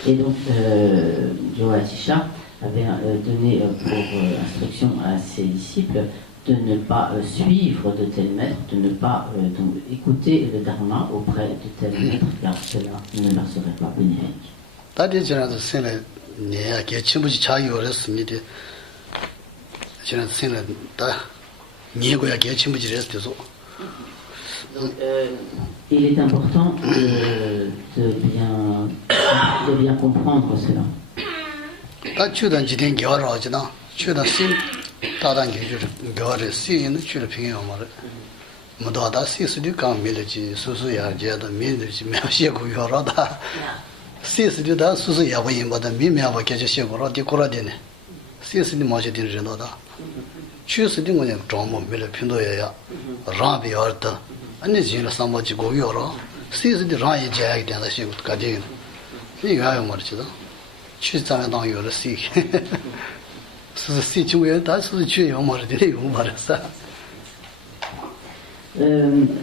Et donc, Joe Atisha avait donné pour instruction à ses disciples de ne pas suivre de tels maîtres, de ne pas donc, écouter le dharma auprès de tels maîtres, car cela ne leur serait pas bénéfique. Donc, il est important de bien comprendre cela.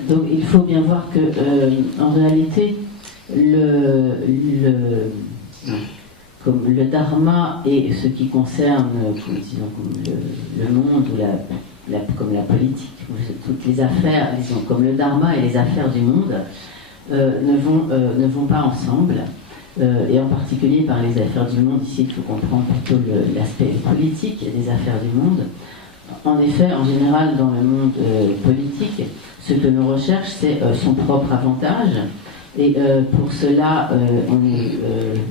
Donc il faut bien voir que en réalité comme le dharma et ce qui concerne disons, comme le monde ou comme la politique, toutes les affaires, disons, comme le dharma et les affaires du monde, ne vont pas ensemble, et en particulier par les affaires du monde. Ici, il faut comprendre plutôt l'aspect politique des affaires du monde. En effet, en général, dans le monde politique, ce que l'on recherche, c'est son propre avantage. Et pour cela, on est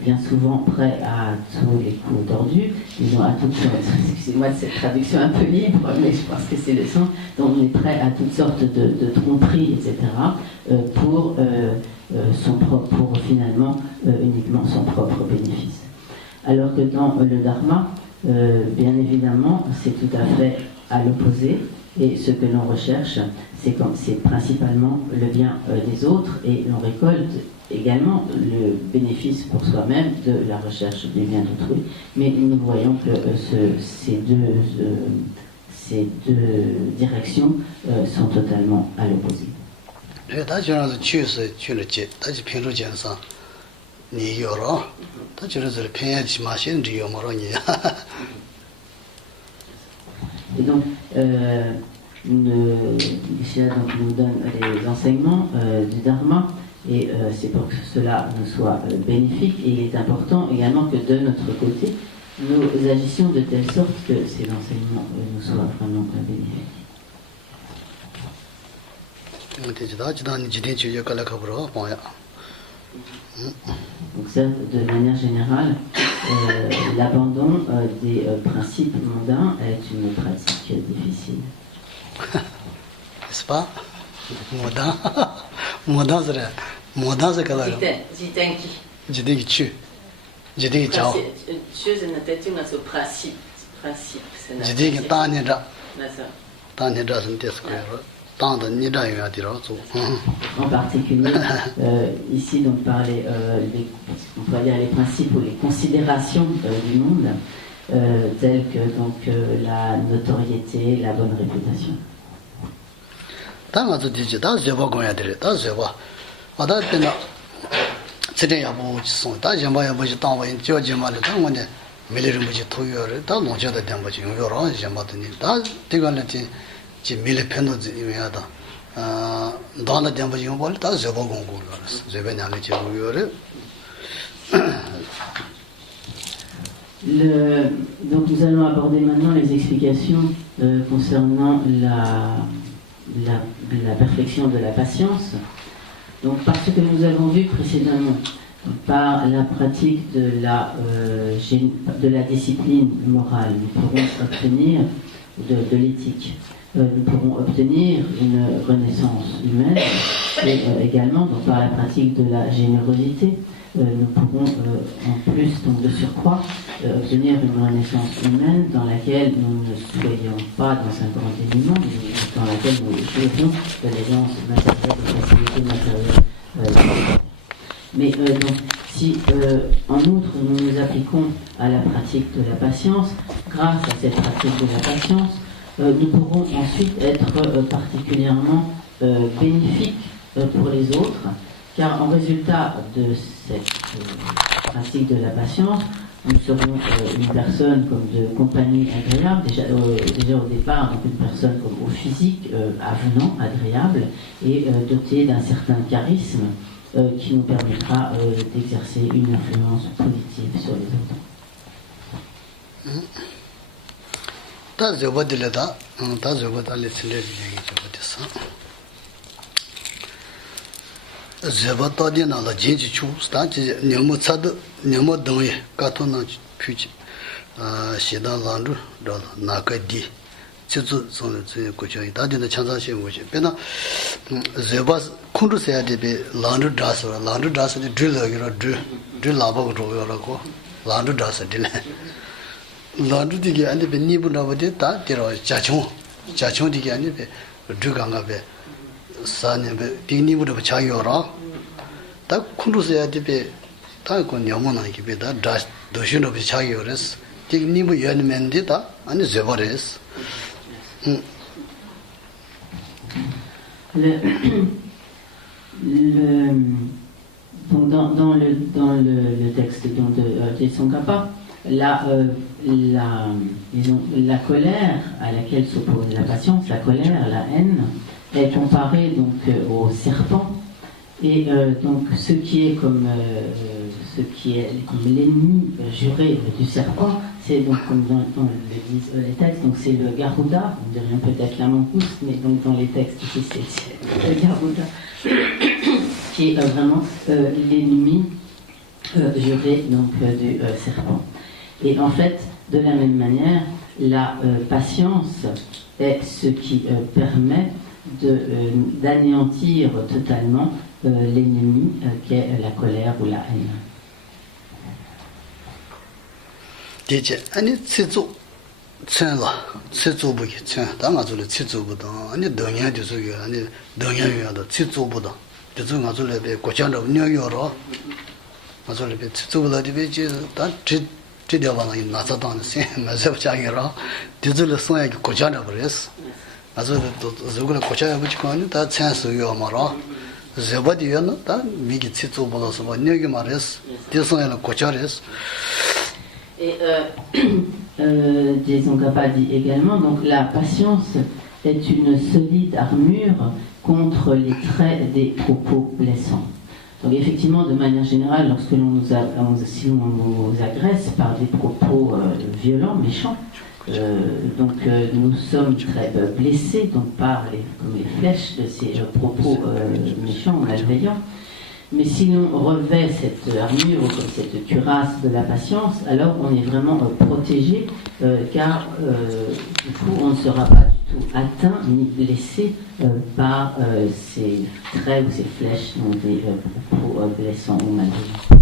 bien souvent prêt à tous les coups tordus, disons à toutes sortes, excusez-moi de cette traduction un peu libre, mais je pense que c'est le sens, donc on est prêt à toutes sortes de tromperies, etc., pour finalement uniquement son propre bénéfice. Alors que dans le Dharma, bien évidemment, c'est tout à fait à l'opposé, et ce que l'on recherche, c'est principalement le bien des autres, et l'on récolte également le bénéfice pour soi-même de la recherche du bien d'autrui. Mais nous voyons que ces deux directions sont totalement à l'opposé. Et donc, Nishida nous donne les enseignements du Dharma, et c'est pour que cela nous soit bénéfique. Et il est important également que de notre côté, nous agissions de telle sorte que ces enseignements nous soient vraiment bénéfiques. Donc ça, de manière générale, l'abandon des principes mondains est une pratique difficile. N'est-ce pas? Mondain c'est quoi là? Jitenki chu. Jitenki chao. Jitenki tanira. Tanira c'est des quoi? En particulier, ici, donc, par on va dire les principes ou les considérations du monde, telles que donc, la notoriété, la bonne réputation. Donc nous allons aborder maintenant les explications concernant la perfection de la patience. Donc par ce que nous avons vu précédemment, par la pratique de la discipline morale, nous pourrons obtenir de l'éthique. Nous pourrons obtenir une renaissance humaine, et également donc, par la pratique de la générosité, nous pourrons en plus, donc de surcroît, obtenir une renaissance humaine dans laquelle nous ne soyons pas dans un grand dénuement, mais dans laquelle nous jouirons de l'aisance matérielle, de facilité matérielle. Mais donc, si en outre nous nous appliquons à la pratique de la patience, grâce à cette pratique de la patience, nous pourrons ensuite être particulièrement bénéfiques pour les autres, car en résultat de cette pratique de la patience, nous serons une personne comme de compagnie agréable, déjà au départ, donc une personne comme au physique avenant, agréable, et dotée d'un certain charisme qui nous permettra d'exercer une influence positive sur les autres. Landu digi ane be nibu na wade ta tiro jachung digi ane be dhuganga be sanya be digi nibu na cha yora ta kundu se ade be ta ko nyamu na ki be da doshin na be cha yores digi nibu yan mendi ta ane zebores. Donc dans le texte de Tsongkhapa, la colère à laquelle s'oppose la patience, la colère, la haine, est comparée donc au serpent Et donc ce qui est comme l'ennemi juré du serpent, c'est donc comme dans le disent les textes, donc c'est le Garuda, on dirait peut-être la mangouste, mais donc dans les textes ici c'est le Garuda, qui est vraiment l'ennemi juré donc du serpent. Et en fait, de la même manière, la patience est ce qui permet d'anéantir totalement l'ennemi qu'est la colère ou la haine. 대체 아니 치조 천라 치조부기 천 당아줄 치조부다 아니 동양 주소기 아니 동양이야도 치조부다 저쪽 가줄래 배 고창도 녀여로 가줄래 배 치조부다 디베지 다 지려봐나 나서던 세 맞아 자기라 디줄 소야기 고창도 그랬어 아주 또 저거 고창에 붙이고 아니 다 찬스요 말아 제바디야는 다 미기 치조부다서 뭐 녀기 말했어 디소야는 고창했어. Et Jason Kappa dit également, donc la patience est une solide armure contre les traits des propos blessants. Donc effectivement, de manière générale, lorsque si on nous agresse par des propos violents, méchants, nous sommes très blessés donc par comme les flèches de ces propos méchants, malveillants. Mais si l'on revêt cette armure ou comme cette cuirasse de la patience, alors on est vraiment protégé, car du coup on ne sera pas du tout atteint ni blessé par ces traits ou ces flèches, donc des propos blessants ou malveillants.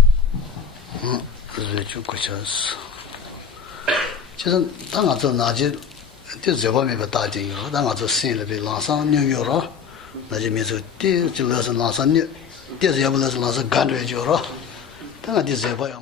Des yabulas lansa ganre joro tanga des zeba